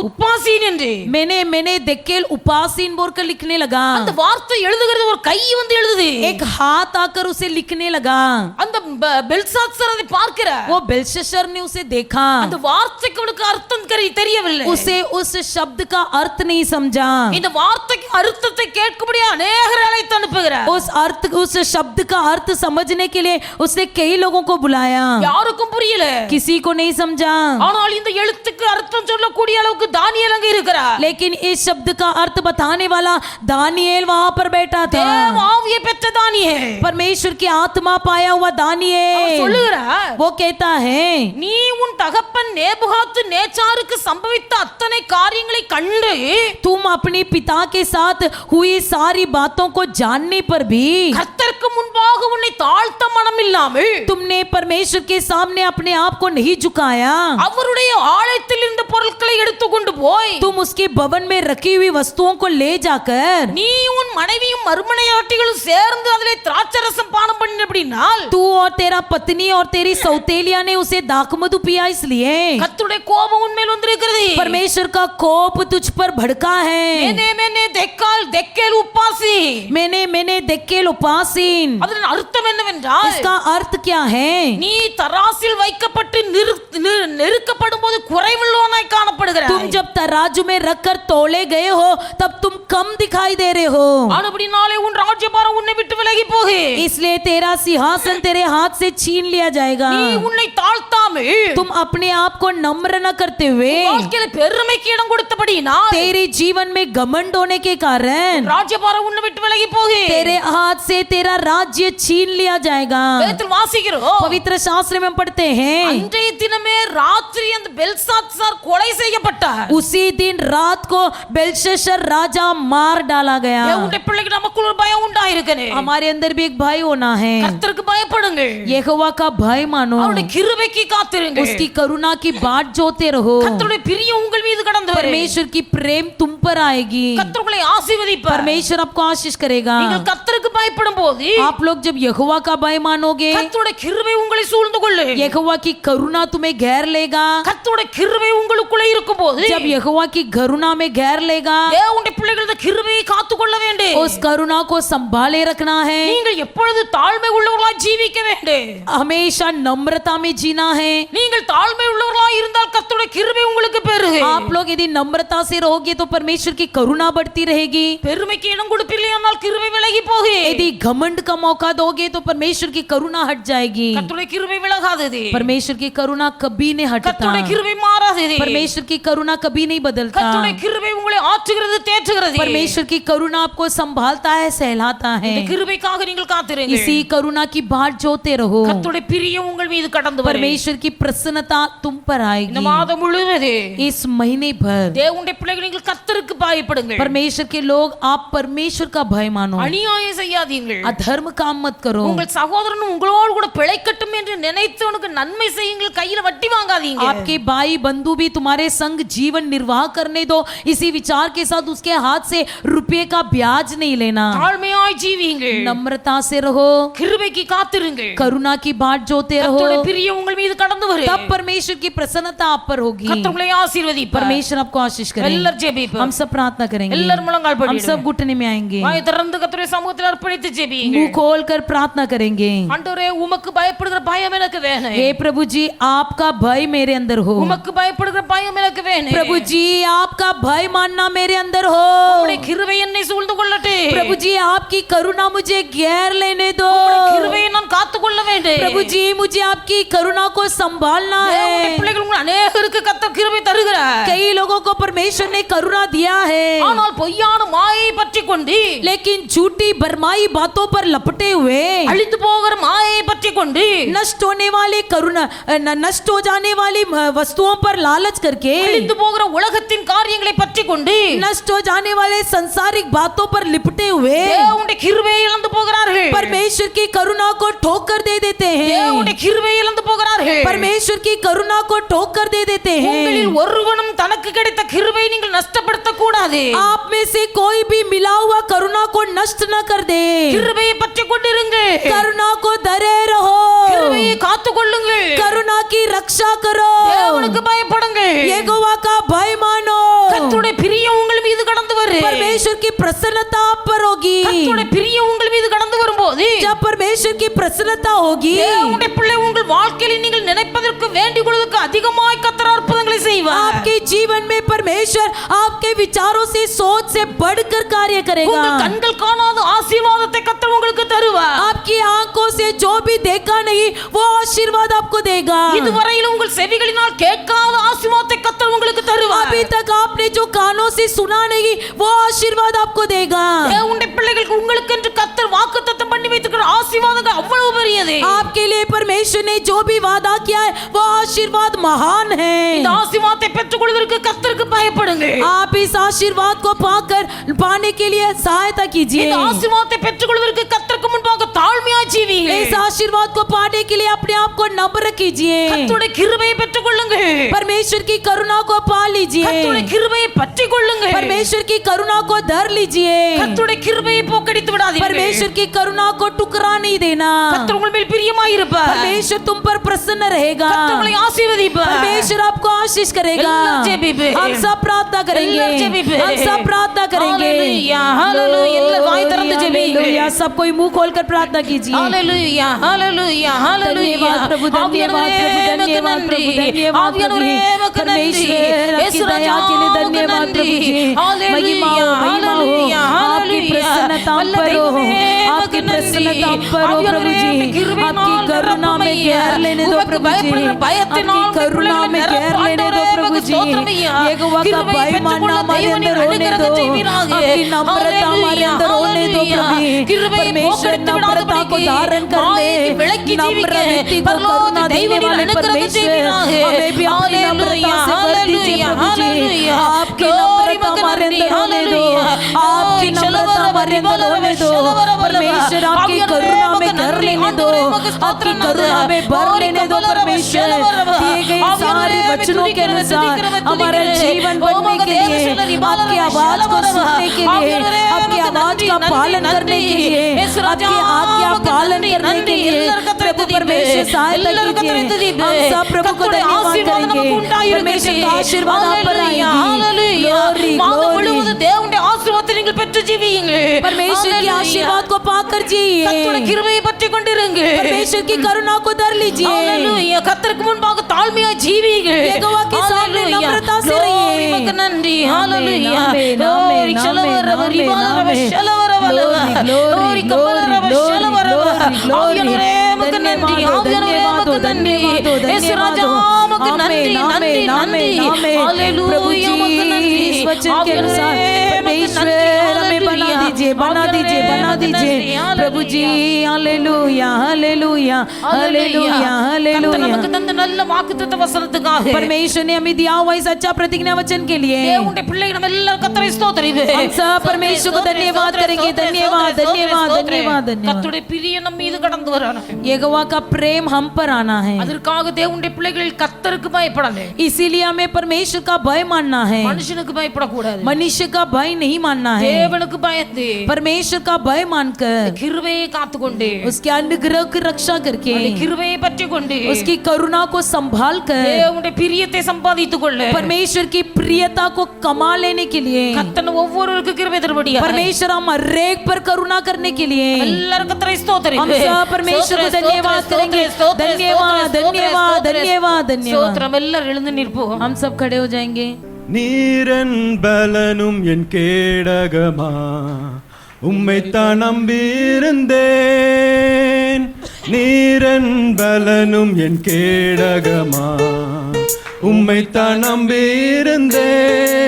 உபாசீன் என்று. मैंने देखेल उपासीन बोलकर लिखने लगा. அந்த வார்த்தை எழுதுகிறது ஒரு கை வந்து எழுதுது. एक हाथ आकर उसे लिखने लगा. அந்த பெல்சாத்சார் அதை பார்க்கிறார். वो बेलशस्सर ने उसे देखा. அந்த வார்த்தைக்கு அவனுக்கு அர்த்தம் தெரியவில்லை. उसे उस शब्द का अर्थ नहीं समझा. இந்த வார்த்தைக்கு அர்த்தத்தை கேட்கும்படி அநேகரை அழைத்து அனுப்புகிறார். उस शब्द का अर्थ समझने के लिए उसने कई लोगों को बुलाया. யாருக்கும் புரியல. किसी को नहीं समझा. ஆனால் இந்த எழுத்துக்கு அர்த்தம் சொல்லக்கூடிய அளவுக்கு தானியேல் அங்க இருக்கிறார். लेकिन इस शब्द का अर्थ बताने वाला दानियेल वहां पर बैठा था. தேவ ஆவியை பெற்ற தானியேல் परमेश्वर की आत्मा पाया हुआ அவர் दानियेल சொல்லுகிறார், वो कहता है, நீ உன் தகப்பன் நேபுகாத் நேச்சாருக்கு சம்பவித்த அத்தனை காரியங்களை கண்டு तुम अपने पिता के साथ हुई सारी बातों को जानने पर भी கர்த்தருக்கு முன்பாக உன்னை தாழ்த்த மனம் இல்லாமல் तुमने परमेश्वर के सामने अपने आप को नहीं झुकाया. அவருடைய ஆலயத்தில் இருந்த பொருட்களை எடுத்துக்கொண்டு போய் तुम उसके भवन में रखी हुई वस्तुओं को ले जाकर நீ உன் மனைவியும் மறுமனையாட்டிகளும் சேர்ந்து அதிலே திராட்சை ரசம் பானம் பண்ணினபடினால் तू और तेरा पत्नी और तेरी सौतेलिया ने उसे दाख मधु पिया, इसलिए கர்த்தருடைய கோபம் உன்மேல் வந்திருக்கிறது. परमेश्वर का कोप तुझ पर भड़का है. मैंने தெக்கேல் உப்பாசி. मैंने देखेल उपासीन. அதன் அர்த்தம் என்னவென்றால் इसका अर्थ क्या है? நீ தராசில் வைக்கப்பட்டு நெருக்கப்படும் போது குறைவுள்ளவனாய் காணப்படுகிறாய். तुम जब तराजू में रखकर तोले गए हो तब तुम कम दिखाई दे रहे हो. ஆனபடினாலே உன் ராஜ்யபாரம் உன்னை விட்டு விலகி போகு. इसलिए तेरा सिंहासन तेरे हाथ से छीन लिया जाएगा. நீ உன்னை தாழ்த்தாமல் இல்லாமல் तुम अपने आप को नम्र न करते हुए வாழ்க்கையில பெருமைக்கு இடம் கொடுத்தபடியினால் तेरे जीवन में घमंड होने के कारण ராஜ்யபாரம் உன்னை விட்டு விலகி போகு. तेरे हाथ से तेरा राज्य छीन लिया जाएगा। வேதத்தில் வாசிக்கிறோம், पवित्र शास्त्र में हम पढ़ते हैं அன்றைய தினமே ராத்திரி அந்த பெல்சாத்சார் கொலை செய்யப்பட்டார். उसी दिन रात को बेलशस्सर राजा मार डाला गया। உன்னுடைய பிள்ளைக்கு நமக்குள்ள ஒரு பயம் உண்டாயிருக்கனே. हमारे अंदर भी एक भय होना है। கர்த்தருக்கு பயப்படுங்கள், यहोवा का भय मानो, அவருடைய கிருபைக்கு காத்திருங்கள், उसकी करुणा की बाट जोते रहो। கர்த்தருடைய பிரியம் உங்கள் மீது கடந்து வரும். परमेश्वर की प्रेम तुम पर आएगी। கர்த்தர் உங்களை ஆசீர்வதிப்பார். परमेश्वर आपको आशीष करेगा। நீங்கள் கர்த்தருக்கு பயப்படும் போது आप लोग जब यहोवा का भय मानोगे, கர்த்தருடைய கிருபை உங்களை சூழ்ந்து கொள்ளும். यहोवा की करुणा तुम्हें घेर लेगा। கர்த்தருடைய கிருபை உங்களுக்குள்ள இருக்கும்போது जब यहोवा की करुणा में घेर लेगा, தேவனுடைய பிள்ளைகள் இந்த கிருபையை காத்துக்கொள்ள வேண்டும். उस करुणा को संभाले रखना है। நீங்கள் எப்பொழுது தாழ்மை உள்ளவர்களாய் ஜீவிக்க வேண்டும். हमेशा नम्रता में जीना है। நீங்கள் தாழ்மை உள்ளவர்களாய் இருந்தால் கர்த்தருடைய கிருபை உங்களுக்கு பெருகும். आप लोग यदि नम्रता से रहोगे तो परमेश्वर की करुणा बढ़ती रहेगी। பெருமைக்கு இடம் கொடுப்பீர்களானால் கிருபை விலகி போகும். यदि घमंड का मौका दोगे तो परमेश्वर की करुणा हट जाएगी। கர்த்தருடைய கிருபை விலகாதது. परमेश्वर की करुणा कभी नहीं हटता। கர்த்தருடைய கிருபை மாறாதது. परमेश्वर की करुणा कभी नहीं बदलता। கர்த்தருடைய கிருபை உங்களை ஆற்றுகிறது, தேற்றுகிறது. परमेश्वर की करुणा आपको संभालता है, सहलाता है। இந்த கிருபைக்காக நீங்கள் காத்திருங்கள். इसी करुणा की बाट जोते रहो। கர்த்தருடைய பிரியம் உங்கள் மீது கடந்து வரும். परमेश्वर की प्रसन्नता तुम पर இந்த आएगी। மாதம் முழுவதும் इस महीने भर தேவனுடைய பிள்ளைகள் நீங்கள் கர்த்தருக்கு பயப்படுங்கள். परमेश्वर के लोग आप परमेश्वर का भय मानो। அநியாயம் செய்யாதீங்கள். अधर्म काम मत करो। உங்கள் சகோதரன் உங்களோடு கூட பிழைக்கட்டும் என்று நினைத்தவனுக்கு நன்மை செய்யுங்கள், கையில வட்டி வாங்காதீங்க. आपके भाई बंधु भी तुम्हारे संग जीवन निर्वाह करने दो, इसी विचार के साथ उसके हाथ से रुपये का ब्याज नहीं लेना। தாழ்மையாய் ஜீவியுங்கள், नम्रता से रहो, கிருபைக்கு காத்திருங்கள். करुणा की बाट जोते रहो, கர்த்தருடைய பிரியம் உங்கள் மீது கடந்து வரும். तब परमेश्वर की प्रसन्नता आप पर होगी। கர்த்தர் உங்களை ஆசீர்வதிப்பார். परमेश्वर आपको आशीष करेंगे। எல்லாரும் ஜெபிப்போம். हम सब प्रार्थना करेंगे, எல்லாரும் முழங்கால் हम படிடுங்க. सब घुटने में आएंगे, வாயை திறந்து கர்த்தருடைய சமூகத்தில் அர்ப்பணித்து ஜெபியுங்கள். मुंह खोल कर प्रार्थना करेंगे। ஆண்டவரே, உமக்கு பயப்படுகிற பயம் எனக்கு வேணும். हे प्रभु जी, आपका भय मेरे अंदर हो। உமக்கு பயப்படுகிற பயம் எனக்கு வேணும். प्रभु जी, आपका भय मानना मेरे अंदर हो। உம்முடைய கிருபை என்னை சூழ்ந்து கொள்ளட்டும். प्रभु जी, आपकी करुणा मुझे घेर लेने दो। உம்முடைய கிருபையை நான் காத்துக்கொள்ள வேண்டும். प्रभु जी, मुझे आपकी करुणा को संभालना தேவனுடைய है। பிள்ளைகள் உங்கள் அநேகருக்கு கர்த்தர் கிருபை தருகிறார். कई लोगों को परमेश्वर ने करुणा दिया है, ஆனால் பொய்யான மாயை பற்றி கொண்டு, लेकिन झूठी भरमाई बातों पर लपटे हुए, அழிந்து போகிற மாயை பற்றி கொண்டு, नष्ट होने वाले करुणा नष्ट हो जाने वाली वस्तुओं पर लालच करके, அழிந்து போகிற உலகத்தின் காரியங்களை பற்றி கொண்டு, नष्ट हो जाने वाले संसारिक बातों पर लिपटे हुए தேவனுடைய கிருபையை இழந்து போகிறார்கள். परमेश्वर की करुणा को ठोकर दे देते हैं। தேவனுடைய கிருபையை இழந்து போகிறார்கள். परमेश्वर की करुणा को ठोकर दे देते हैं। உங்களில் ஒருவனும் தனக்கு கிடைத்த கிருபையை நீங்கள் நஷ்டப்படுத்த கூடாது. आप में से कोई भी मिला हुआ करुणा को नष्ट न कर दे। கிருபையை பற்றி கொண்டிருங்க. करुणा को धरे रहो, கிருபையை காத்துக் கொள்ளுங்கள். करुणा की रक्षा करो, தேவனுக்கு பயப்படுங்க. यहोवा का भय मानो। கர்த்தருடைய பிரியம் உங்கள் மீது கடந்து வரும். परमेश्वर की प्रसन्नता आप पर होगी। கர்த்தருடைய பிரியம் உங்கள் மீது கடந்து வரும்போது जब परमेश्वर की प्रसन्नता होगी, தேவனுடைய பிள்ளை உங்கள் வாழ்க்கையில் நீங்கள் நினைப்பதற்கு வேண்டிக் கொள்வதற்கு அதிகமாய் கர்த்தர் அற்புதங்களை செய்வார். आपके जीवन में परमेश्वर आपके विचारों से सोच से बढ़कर कार्य करेगा। உங்கள் கண்கள் காணாத ஆசீர்வாதத்தை கர்த்தர் உங்களுக்கு தருவார். आपकी आंखों से जो भी देखा नहीं वो आशीर्वाद आपको देगा। இதுவரையில் உங்கள் செவிகளினால் கேட்காத ஆசீர்வாதத்தை கர்த்தர் உங்களுக்கு தருவார். अभी तक आपने जो कानों से सुना नहीं वो आशीर्वाद आपको देगा। தேவனுடைய பிள்ளைகளுக்கு உங்களுக்கு என்று கர்த்தர் வாக்குத்தத்தம் பண்ணி வைத்திருக்கிற ஆசீர்வாதங்கள் அவ்வளவு பெரியது. आपके लिए परमेश्वर ने जो भी वादा किया है वो आशीर्वाद महान है। இந்த ஆசீர்வாதத்தை பெற்றுக்கொள்வதற்கு கர்த்தருக்கு பயப்படுங்க. आप इस आशीर्वाद को पाकर पाने के लिए सहायता कीजिए। இந்த ஆசீர்வாதத்தை பெற்றுக்கொள்வதற்கு கர்த்தருக்கு முன்பாக தாழ்மையாய் ஜீவியுங்கள். इस आशीर्वाद को पाने के लिए अपने आप को नम्र कीजिए। கர்த்தருடைய கிருபையை பெற்றுக்கொள்ளுங்க. परमेश्वर की करुणा को पा लीजिए। கர்த்தருடைய கிருபையை பற்றிக் கொள்ளுங்க. परमेश्वर की करुणा को धर लीजिए। கர்த்தருடைய கிருபையை போக்கடித்து விடாதீர்கள். परमेश्वर की करुणा को टुकरा नहीं देना। கர்த்தர் உங்கள் மேல் பிரியமாய் இருப்பார். परमेश्वर तुम पर प्रसन्न रहेगा। கர்த்தர் உங்களை ஆசீர்வதிப்பார். परमेश्वर आपको आशीष करेगा। எல்லாரும் ஜெபிப்பே. हम सब प्रार्थना करेंगे, எல்லாரும் ஜெபிப்பே. हम सब प्रार्थना करेंगे। हालेलुया, हालेलुया, எல்லாரும் வாய் திறந்து ஜெபிங்க. हालेलुया, सब कोई मुंह खोलकर प्रार्थना कीजिए। Hallelujah, hallelujah, hallelujah. धन्यवाद प्रभु, धन्यवाद प्रभु, धन्यवाद प्रभु, धन्यवाद प्रभु। परमेश्वर आपकी दया के लिए धन्यवाद प्रभु जी। महिमा हो, महिमा हो, आपकी प्रसन्नता हम पर हो, आपकी प्रसन्नता पर हो प्रभु जी, आपकी करुणा में घेर लेने दो प्रभु जी, आपकी करुणा में घेर लेने दो प्रभु जी, यहोवा का भय मानना हमारे अंदर होने दो, आपकी नम्रता हमारे अंदर होने दो प्रभु। परमेश्वर नम्रता को धारण कर ले, नम्र व्यक्ति को करुणा देने वाले परमेश्वर हमें भी अपनी नम्रता से भर दीजिए प्रभु जी, आपकी नम्रता हमारे अंदर होने दो, आपकी नम्रता हमारे अंदर होने दो परमेश्वर, आपकी करुणा में घर लेने दो, आपकी करुणा में भर लेने दो परमेश्वर। दिए गए सारे वचनों के अनुसार हमारा जीवन बनने के लिए, आपकी आवाज को सुनने के लिए, आपकी आवाज का पालन करने के लिए, आपकी आज्ञा पालन करने के लिए प्रभु परमेश्वर सहायता कीजिए। हम सब प्रभु को धन्यवाद करेंगे, परमेश्वर का आशीर्वाद आप पर आएगी। ग्लोरी தேவனுடைய ஆசீர்வாதத்தை நீங்கள் பெற்று ஜீவியுங்கள், परमेश्वर के आशीर्वाद को पाकर जिए, கர்த்தருடைய கிருபையை பற்றி கொண்டிருங்கள், परमेश्वर की करुणा को धर लीजिए, ஹalleluya। கர்த்தருக்கு முன்பாக தாழ்மையாய் ஜீவியுங்கள், यहोवा के सामने नम्रता से रहिए। உமக்கு நன்றி, ஹalleluya। ஆமென், ஆமென், ஷலவரவ ஆமென், ரிபாலரவ ஆமென்। ஷலவரவலவ glory, கபலரவ glory, ஷலவரவ glory, ஆவியானவரே உமக்கு நன்றி, ஆவியானவரே உமக்கு நன்றி, இயேசு ராஜா உமக்கு நன்றி, நன்றி, நன்றி, ஹalleluya உமக்கு நன்றி। इस वचन के अनुसार परमेश्वर हमें बना दीजिए, बना दीजिए, बना दीजिए प्रभु जी, हालेलुया, हालेलुया, हालेलुया, हालेलुया। நமக்கு தந்த நல்ல வாக்குத்தத்த வசனத்துக்காக परमेश्वर ने हमें दिया हुआ इस अच्छा प्रतिज्ञा वचन के लिए தேவனுடைய பிள்ளைகள் நம்ம எல்லாரும் கர்த்தரை ஸ்தோத்திரிப்போம், हम सब परमेश्वर को धन्यवाद करेंगे, धन्यवाद, धन्यवाद, धन्यवाद, धन्यवाद। கர்த்தருடைய பிரியம் நம்ம மீது கடந்து வரணும், यहोवा का प्रेम हम पर आना है, அதற்காக தேவனுடைய பிள்ளைகள் கர்த்தருக்கு பயப்படணும், इसीलिए हमें परमेश्वर का भय मानना है, மனுஷனுக்கு பயப்படக்கூடாது, मनुष्य का भय नहीं मानना है, தேவனுக்கு பயந்து परमेश्वर का भय मानकर கிருபையை காத்துக்கொண்டு उसके अनुग्रह की रक्षा करके அந்த கிருபையை பற்றிக்கொண்டு उसकी करुणा को संभाल कर தேவனுடைய பிரியத்தை சம்பாதித்துக் கொள்ள परमेश्वर की प्रियता को कमा लेने के लिए கர்த்தர் ஒவ்வொருவருக்கு கிருபை தரும்படியா परमेश्वर हम हरेक पर करुणा करने के लिए எல்லாரும் கர்த்தரை हम ஸ்தோத்திரிப்போம், सब परमेश्वर को धन्यवाद करेंगे, धन्यवाद, धन्यवाद, धन्यवाद, धन्यवाद। ஸ்தோத்திரம்। எல்லாரும் எழுந்து நிற்போம், हम सब खड़े हो जाएंगे। நீரன் பலனும் என் கேடகமா, உம்மைத்தான் நம்பியிருந்தேன், நீரன் பலனும் என் கேடகமா, உம்மைத்தான்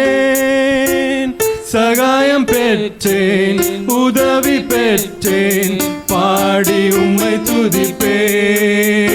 நம்பியிருந்தேன், சகாயம் பெற்றேன், உதவி பெற்றேன், பாடி உம்மை துதிப்பேன்,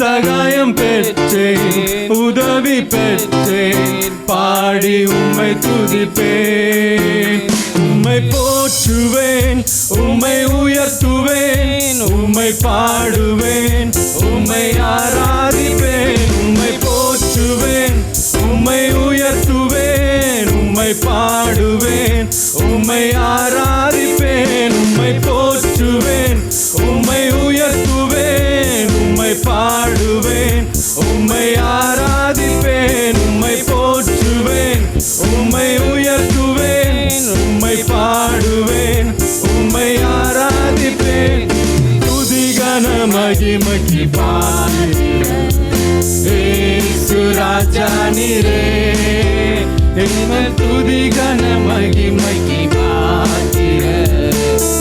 சகாயம் பெற்றேன், உதவி பெற்றேன், பாடி உம்மை துதிப்பேன், உம்மை போற்றுவேன், உம்மை உயர்த்துவேன், உம்மை பாடுவேன், உம்மை ஆராதிப்பேன், உம்மை போற்றுவேன், உம்மை உயர்த்துவேன், உம்மை பாடுவேன், உம்மை ஆராதிப்பேன், உம்மை போற்றுவேன், உம்மை உயர்த்துவேன், உம்மை பாடுவேன், உம்மை ஆராதிப்பேன், உம்மை போற்றுவேன், உம்மை உயர்த்துவேன், உம்மை பாடுவேன், உம்மை ஆராதிப்பேன், துதிகன மகிமைக்கு பாடுகிறேன், இயேசு ராஜா நீரே, எங்கள் துதிகன மகிமைக்கு பாடுகிறேன்,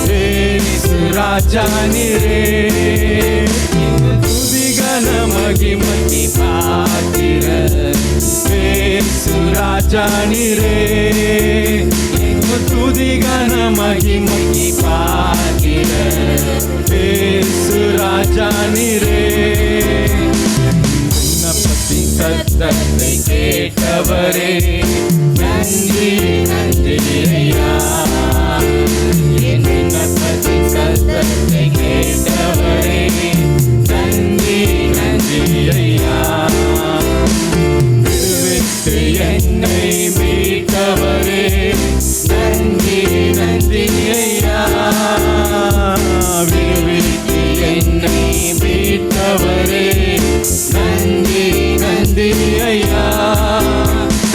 இயேசு ராஜா நீரே, எங்கள் துதிகன மகிமைக்கு பாடுகிறேன், இயேசு ராஜா நீரே, எங்கள் துதிகன மகிமைக்கு பாடுகிறேன், இயேசு ராஜா நீரே, விண்ணப்பத்தின் சத்தத்தை கேட்டவரே, நன்றி நன்றி ஐயா, என் விண்ணப்பத்தின் சத்தத்தை கேட்டவரே, நன்றி நன்றி ஐயா, விடுவித்து என்னை மீட்டவரே, நன்றி நன்றி ஐயா, விடுவித்து என்னை மீட்டவரே, நன்றி நன்றி ஐயா,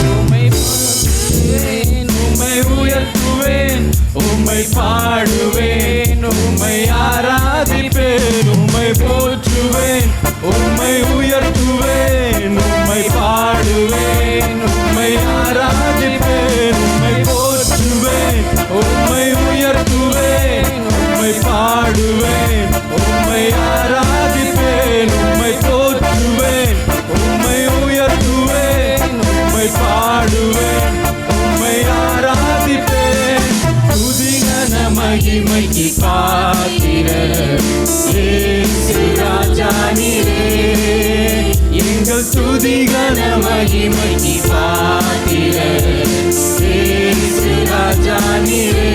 உம்மை போற்றுவேன், உம்மை உயர்த்துவேன், உம்மை பாடுவேன், உம்மை ஆராதிப்பேன், உம்மை போற்றுவேன், உம்மை உயர்த்துவேன், உம்மை பாடுவேன், உம்மை ஆராதிப்பேன், உம்மை போற்றுவேன், உம்மை உயர்த்துவேன், உம்மை மகிமைக்கு பாத்திரர் இயேசு ராஜா நீரே எங்கள் துதிகன மகிமைக்கு பாத்திரர் இயேசு ராஜா நீரே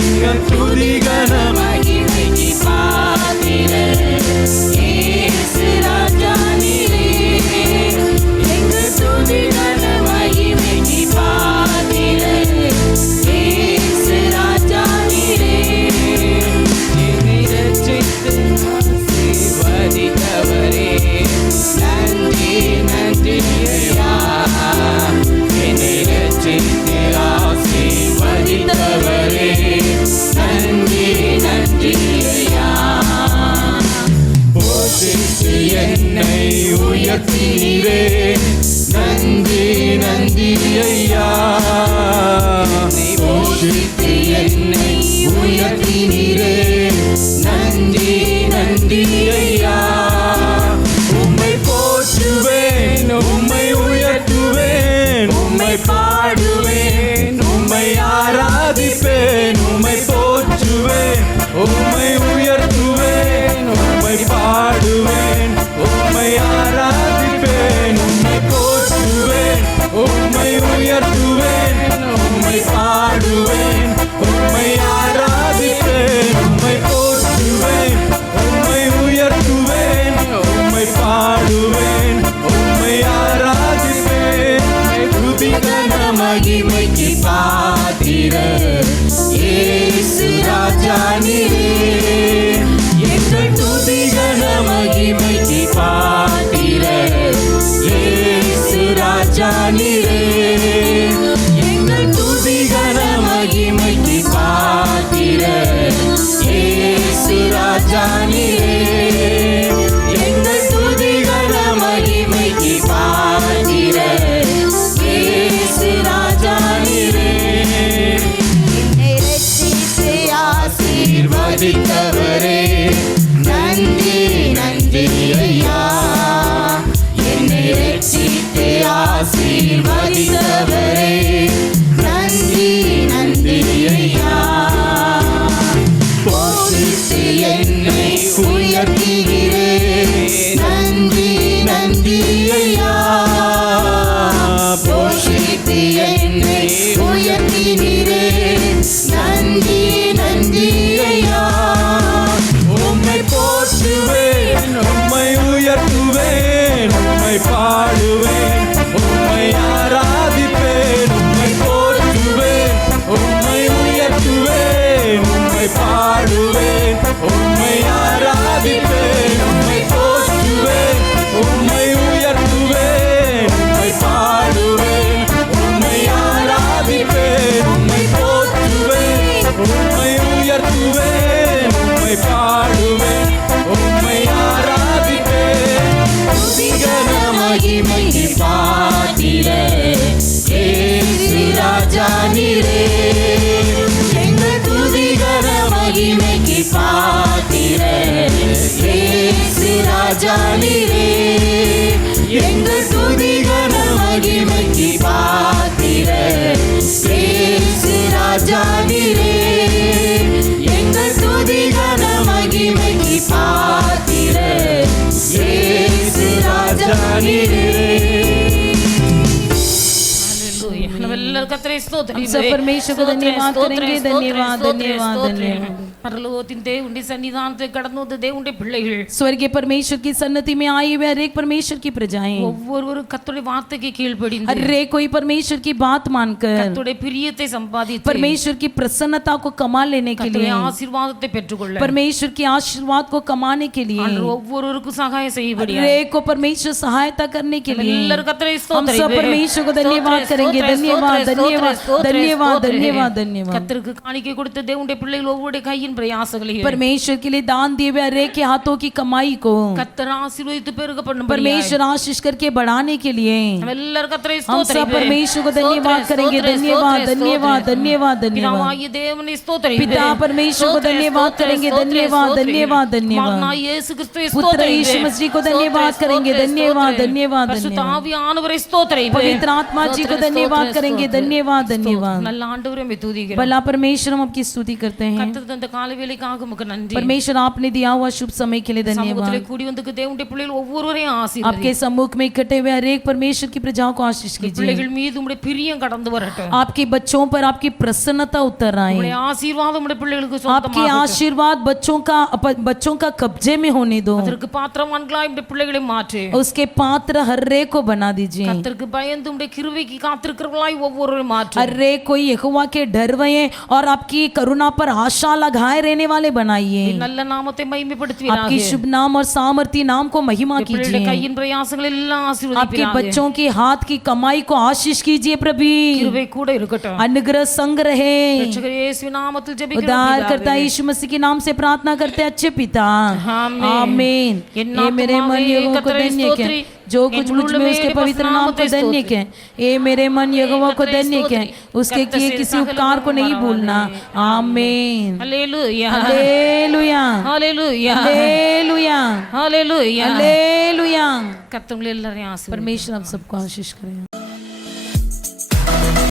எங்கள் துதிகன மகிமைக்கு பாத்திரர் இயேசு ராஜா நீரே எங்கள் துதிகன மகிமைக்கு பாத்திரர் இயேசு ராஜா நீரே என்னை ரட்சித்து ஆசீர்வதித்தவரே நன்றி நன்றி ஐயா என்னை ரட்சித்து ஆசீர்வதித்தவரே நன்றி நன்றி ஐயா போஷித்து என்னை உயர்த்தினீரே நன்றி நன்றி ஐயா போஷித்து என்னை உயர்த்தினீரே நன்றி நன்றி ஐயா உம்மை போற்றுவேன் உம்மை உயர்த்துவேன் உம்மை பாடுவேன் உம்மை ஆராதிப்பேன் உம்மை போற்றுவேன் உம்மை உயர்த்துவேன் உம்மை பாடுவேன் உம்மை ஆராதிப்பேன் உம்மை போற்றுவேன் உம்மை உயர்த்துவேன் உம்மை பாடுவேன் உம்மை ஆராதிப்பேன் உம்மை போற்றுவேன் உம்மை உயர்த்துவேன் உம்மை பாடுவேன் உம்மை ஆராதிப்பேன் துதிகன மகிமைக்கு பாத்திரர் இயேசு ராஜா நீரே எங்கள் துதிகன மகிமைக்கு பாத்திரர் இயேசு ராஜா நீரே எங்கள் துதிகன மகிமைக்கு பாத்திரர் இயேசு ராஜா நீரே எங்கள் துதிகன மகிமைக்கு பாத்திரர் இயேசு ராஜா நீரே என்னை ரட்சித்து ஆசீர்வதித்தவரே நன்றி நன்றி ஐயா என்னை ரட்சித்து ஆசீர்வதித்தவரே நன்றி நன்றி ஐயா போஷித்து என்னை உயர்த்தினீரே நன்றி நன்றி ஐயா போஷித்து என்னை உயர்த்தினீரே நன்றி நன்றி ஐயா உம்மை போற்றுவேன் உம்மை உயர்த்துவேன் உம்மை பாடுவேன் உம்மை ஆராதிப்பேன் உம்மை போற்றுவேன் உம்மை உயர்த்துவேன் உம்மை பாடுவேன் உம்மை ஆராதிப்பேன் உம்மை போற்றுவேன் உம்மை உயர்த்துவேன் உம்மை பாடுவேன் உம்மை ஆராதிப்பேன் உம்மை போற்றுவேன் உம்மை உயர்த்துவேன் உம்மை பாடுவேன் உம்மை ஆராதிப்பேன் துதிகன மகிமைக்கு பாத்திரர் இயேசு ராஜா நீரே எங்கள் துதிகன மகிமைக்கு பாத்திரர் இயேசு ராஜா நீரே எங்கள் துதிகன மகிமைக்கு பாத்திரர் இயேசு ராஜா நீரே எங்கள் துதிகன மகிமைக்கு பாத்திரர் இயேசு ராஜா நீரே ನಾವೆಲ್ಲರೂ ಕರ್ತನೇ ಸ್ತೋತ್ರ हम सब परमेश्वर को धन्यवाद करेंगे धन्यवाद धन्यवाद धन्यवाद பரலோகத்தின் தேவனுடைய சன்னிதானத்தை கடந்து வந்த தேவனுடைய பிள்ளைகள் स्वर्गीय परमेश्वर की सन्नति में आई हुए हर एक परमेश्वर की प्रजाएं ஒவ்வொருவரும் கர்த்தருடைய வார்த்தைக்கு கீழ்ப்படிந்து हर एक कोई परमेश्वर की बात मानकर கர்த்தருடைய பிரியத்தை சம்பாதித்து परमेश्वर की प्रसन्नता को कमा लेने के लिए கர்த்தருடைய ஆசீர்வாதத்தை பெற்றுக்கொள்ள परमेश्वर की आशीर्वाद को कमाने के लिए ஆண்டவர் ஒவ்வொருவருக்கும் சகாயம் हर செய்யபடியா एक को परमेश्वर सहायता करने के लिए எல்லாரும் கர்த்தரை हम ஸ்தோத்திரம் सब परमेश्वर को धन्यवाद करेंगे धन्यवाद धन्यवाद धन्यवाद धन्यवाद धन्यवाद கர்த்தருக்கு காணிக்கை கொடுத்த தேவனுடைய பிள்ளைகள் ஒவ்வொரு கையின் பிரயாசங்களையும் परमेश्वर के लिए दान दिए हुए हर एक के हाथों की कमाई को கர்த்தர் ஆசீர்வதித்து பெருக பண்ணும் परमेश्वर आशीष करके बढ़ाने के लिए எல்லாரும் கர்த்தரை हम सब ஸ்தோத்திரம் परमेश्वर को धन्यवाद करेंगे धन्यवाद धन्यवाद धन्यवाद धन्यवाद பிதாவாகிய தேவனை ஸ்தோத்திரம் पिता परमेश्वर को धन्यवाद करेंगे धन्यवाद धन्यवाद धन्यवाद மகனாகிய இயேசு கிறிஸ்துவை पुत्र ஸ்தோத்திரம் यीशु मसीह को धन्यवाद करेंगे धन्यवाद धन्यवाद பரிசுத்த धन्यवाद ஆவியானவரை ஸ்தோத்திரம் पवित्र आत्मा जी को धन्यवाद करेंगे धन्यवाद धन्यवाद। நல்ல ஆண்டவரே உம்மை துதிக்கிறோம் भला परमेश्वर हम आपकी स्तुति करते हैं। கர்த்தர் தந்த காலை வேளைக்காக உமக்கு நன்றி परमेश्वर आपने दिया हुआ शुभ समय के लिए சமூகத்திலே धन्यवाद। கூடி வந்திருக்க தேவனுடைய பிள்ளைகள் ஒவ்வொருவரையும் आपके ஆசீர்வதி सम्मुख में इकट्ठे हुए हर एक परमेश्वर की प्रजाओं को आशीष कीजिए। பிள்ளைகள் மீது உம்முடைய பிரியம் கடந்து வரட்டும் आपके बच्चों पर आपकी प्रसन्नता उतर உம்முடைய आए। ஆசீர்வாதம் உம்முடைய பிள்ளைகளுக்கு आपके சொந்தமாகட்டும் आशीर्वाद बच्चों का कब्जे में होने दो। அதற்கு பாத்திரவான்களாய் உம்முடைய பிள்ளைகளை மாற்று उसके पात्र हर एक को बना दीजिए। கர்த்தருக்கு பயந்து உம்முடைய கிருபைக்கு காத்திருக்கிறவர்களாய் ஒவ்வொருவரையும் மாற்று हर एक कोई यहोवा के डरवये और आपकी करुणा पर आशा लगाए रहने वाले बनाइए। நல்ல நாமத்தை மகிமைப்படுத்துவீராக आपकी शुभ नाम और सामर्थी नाम को महिमा பிள்ளைகளுடைய कीजिए। கையின் பிரயாசங்கள் எல்லாம் आपके ஆசீர்வதிப்பீராக बच्चों के हाथ की कमाई को आशीष कीजिए प्रभु। கிருபை கூட இருக்கட்டும் अनुग्रह संग रहे। ரட்சகர் இயேசுவின் நாமத்தில் ஜெபிக்கிறோம் उद्धार பிதாவே. करता यीशु मसीह के नाम से प्रार्थना करते अच्छे पिता आमीन। आमीन। ये ये मेरे मन आत्मावे यहोवा को कतरे धन्य के स्तोत्री, जो ये कुछ मुझ मुझ में में उसके बस पवित्र नाम नाम को ते धन्य स्तोत्री। के। ये मेरे मन यहोवा को कतरे धन्य के स्तोत्री, उसके कतरे किए से किसी सगल उपकार को नहीं बड़ा भूलना। आमीन। Hallelujah hallelujah hallelujah hallelujah hallelujah hallelujah. கர்த்தர் உங்களை எல்லாரையும் ஆசீர்வதிப்பார். परमेश्वर आप सबको आशीष करें।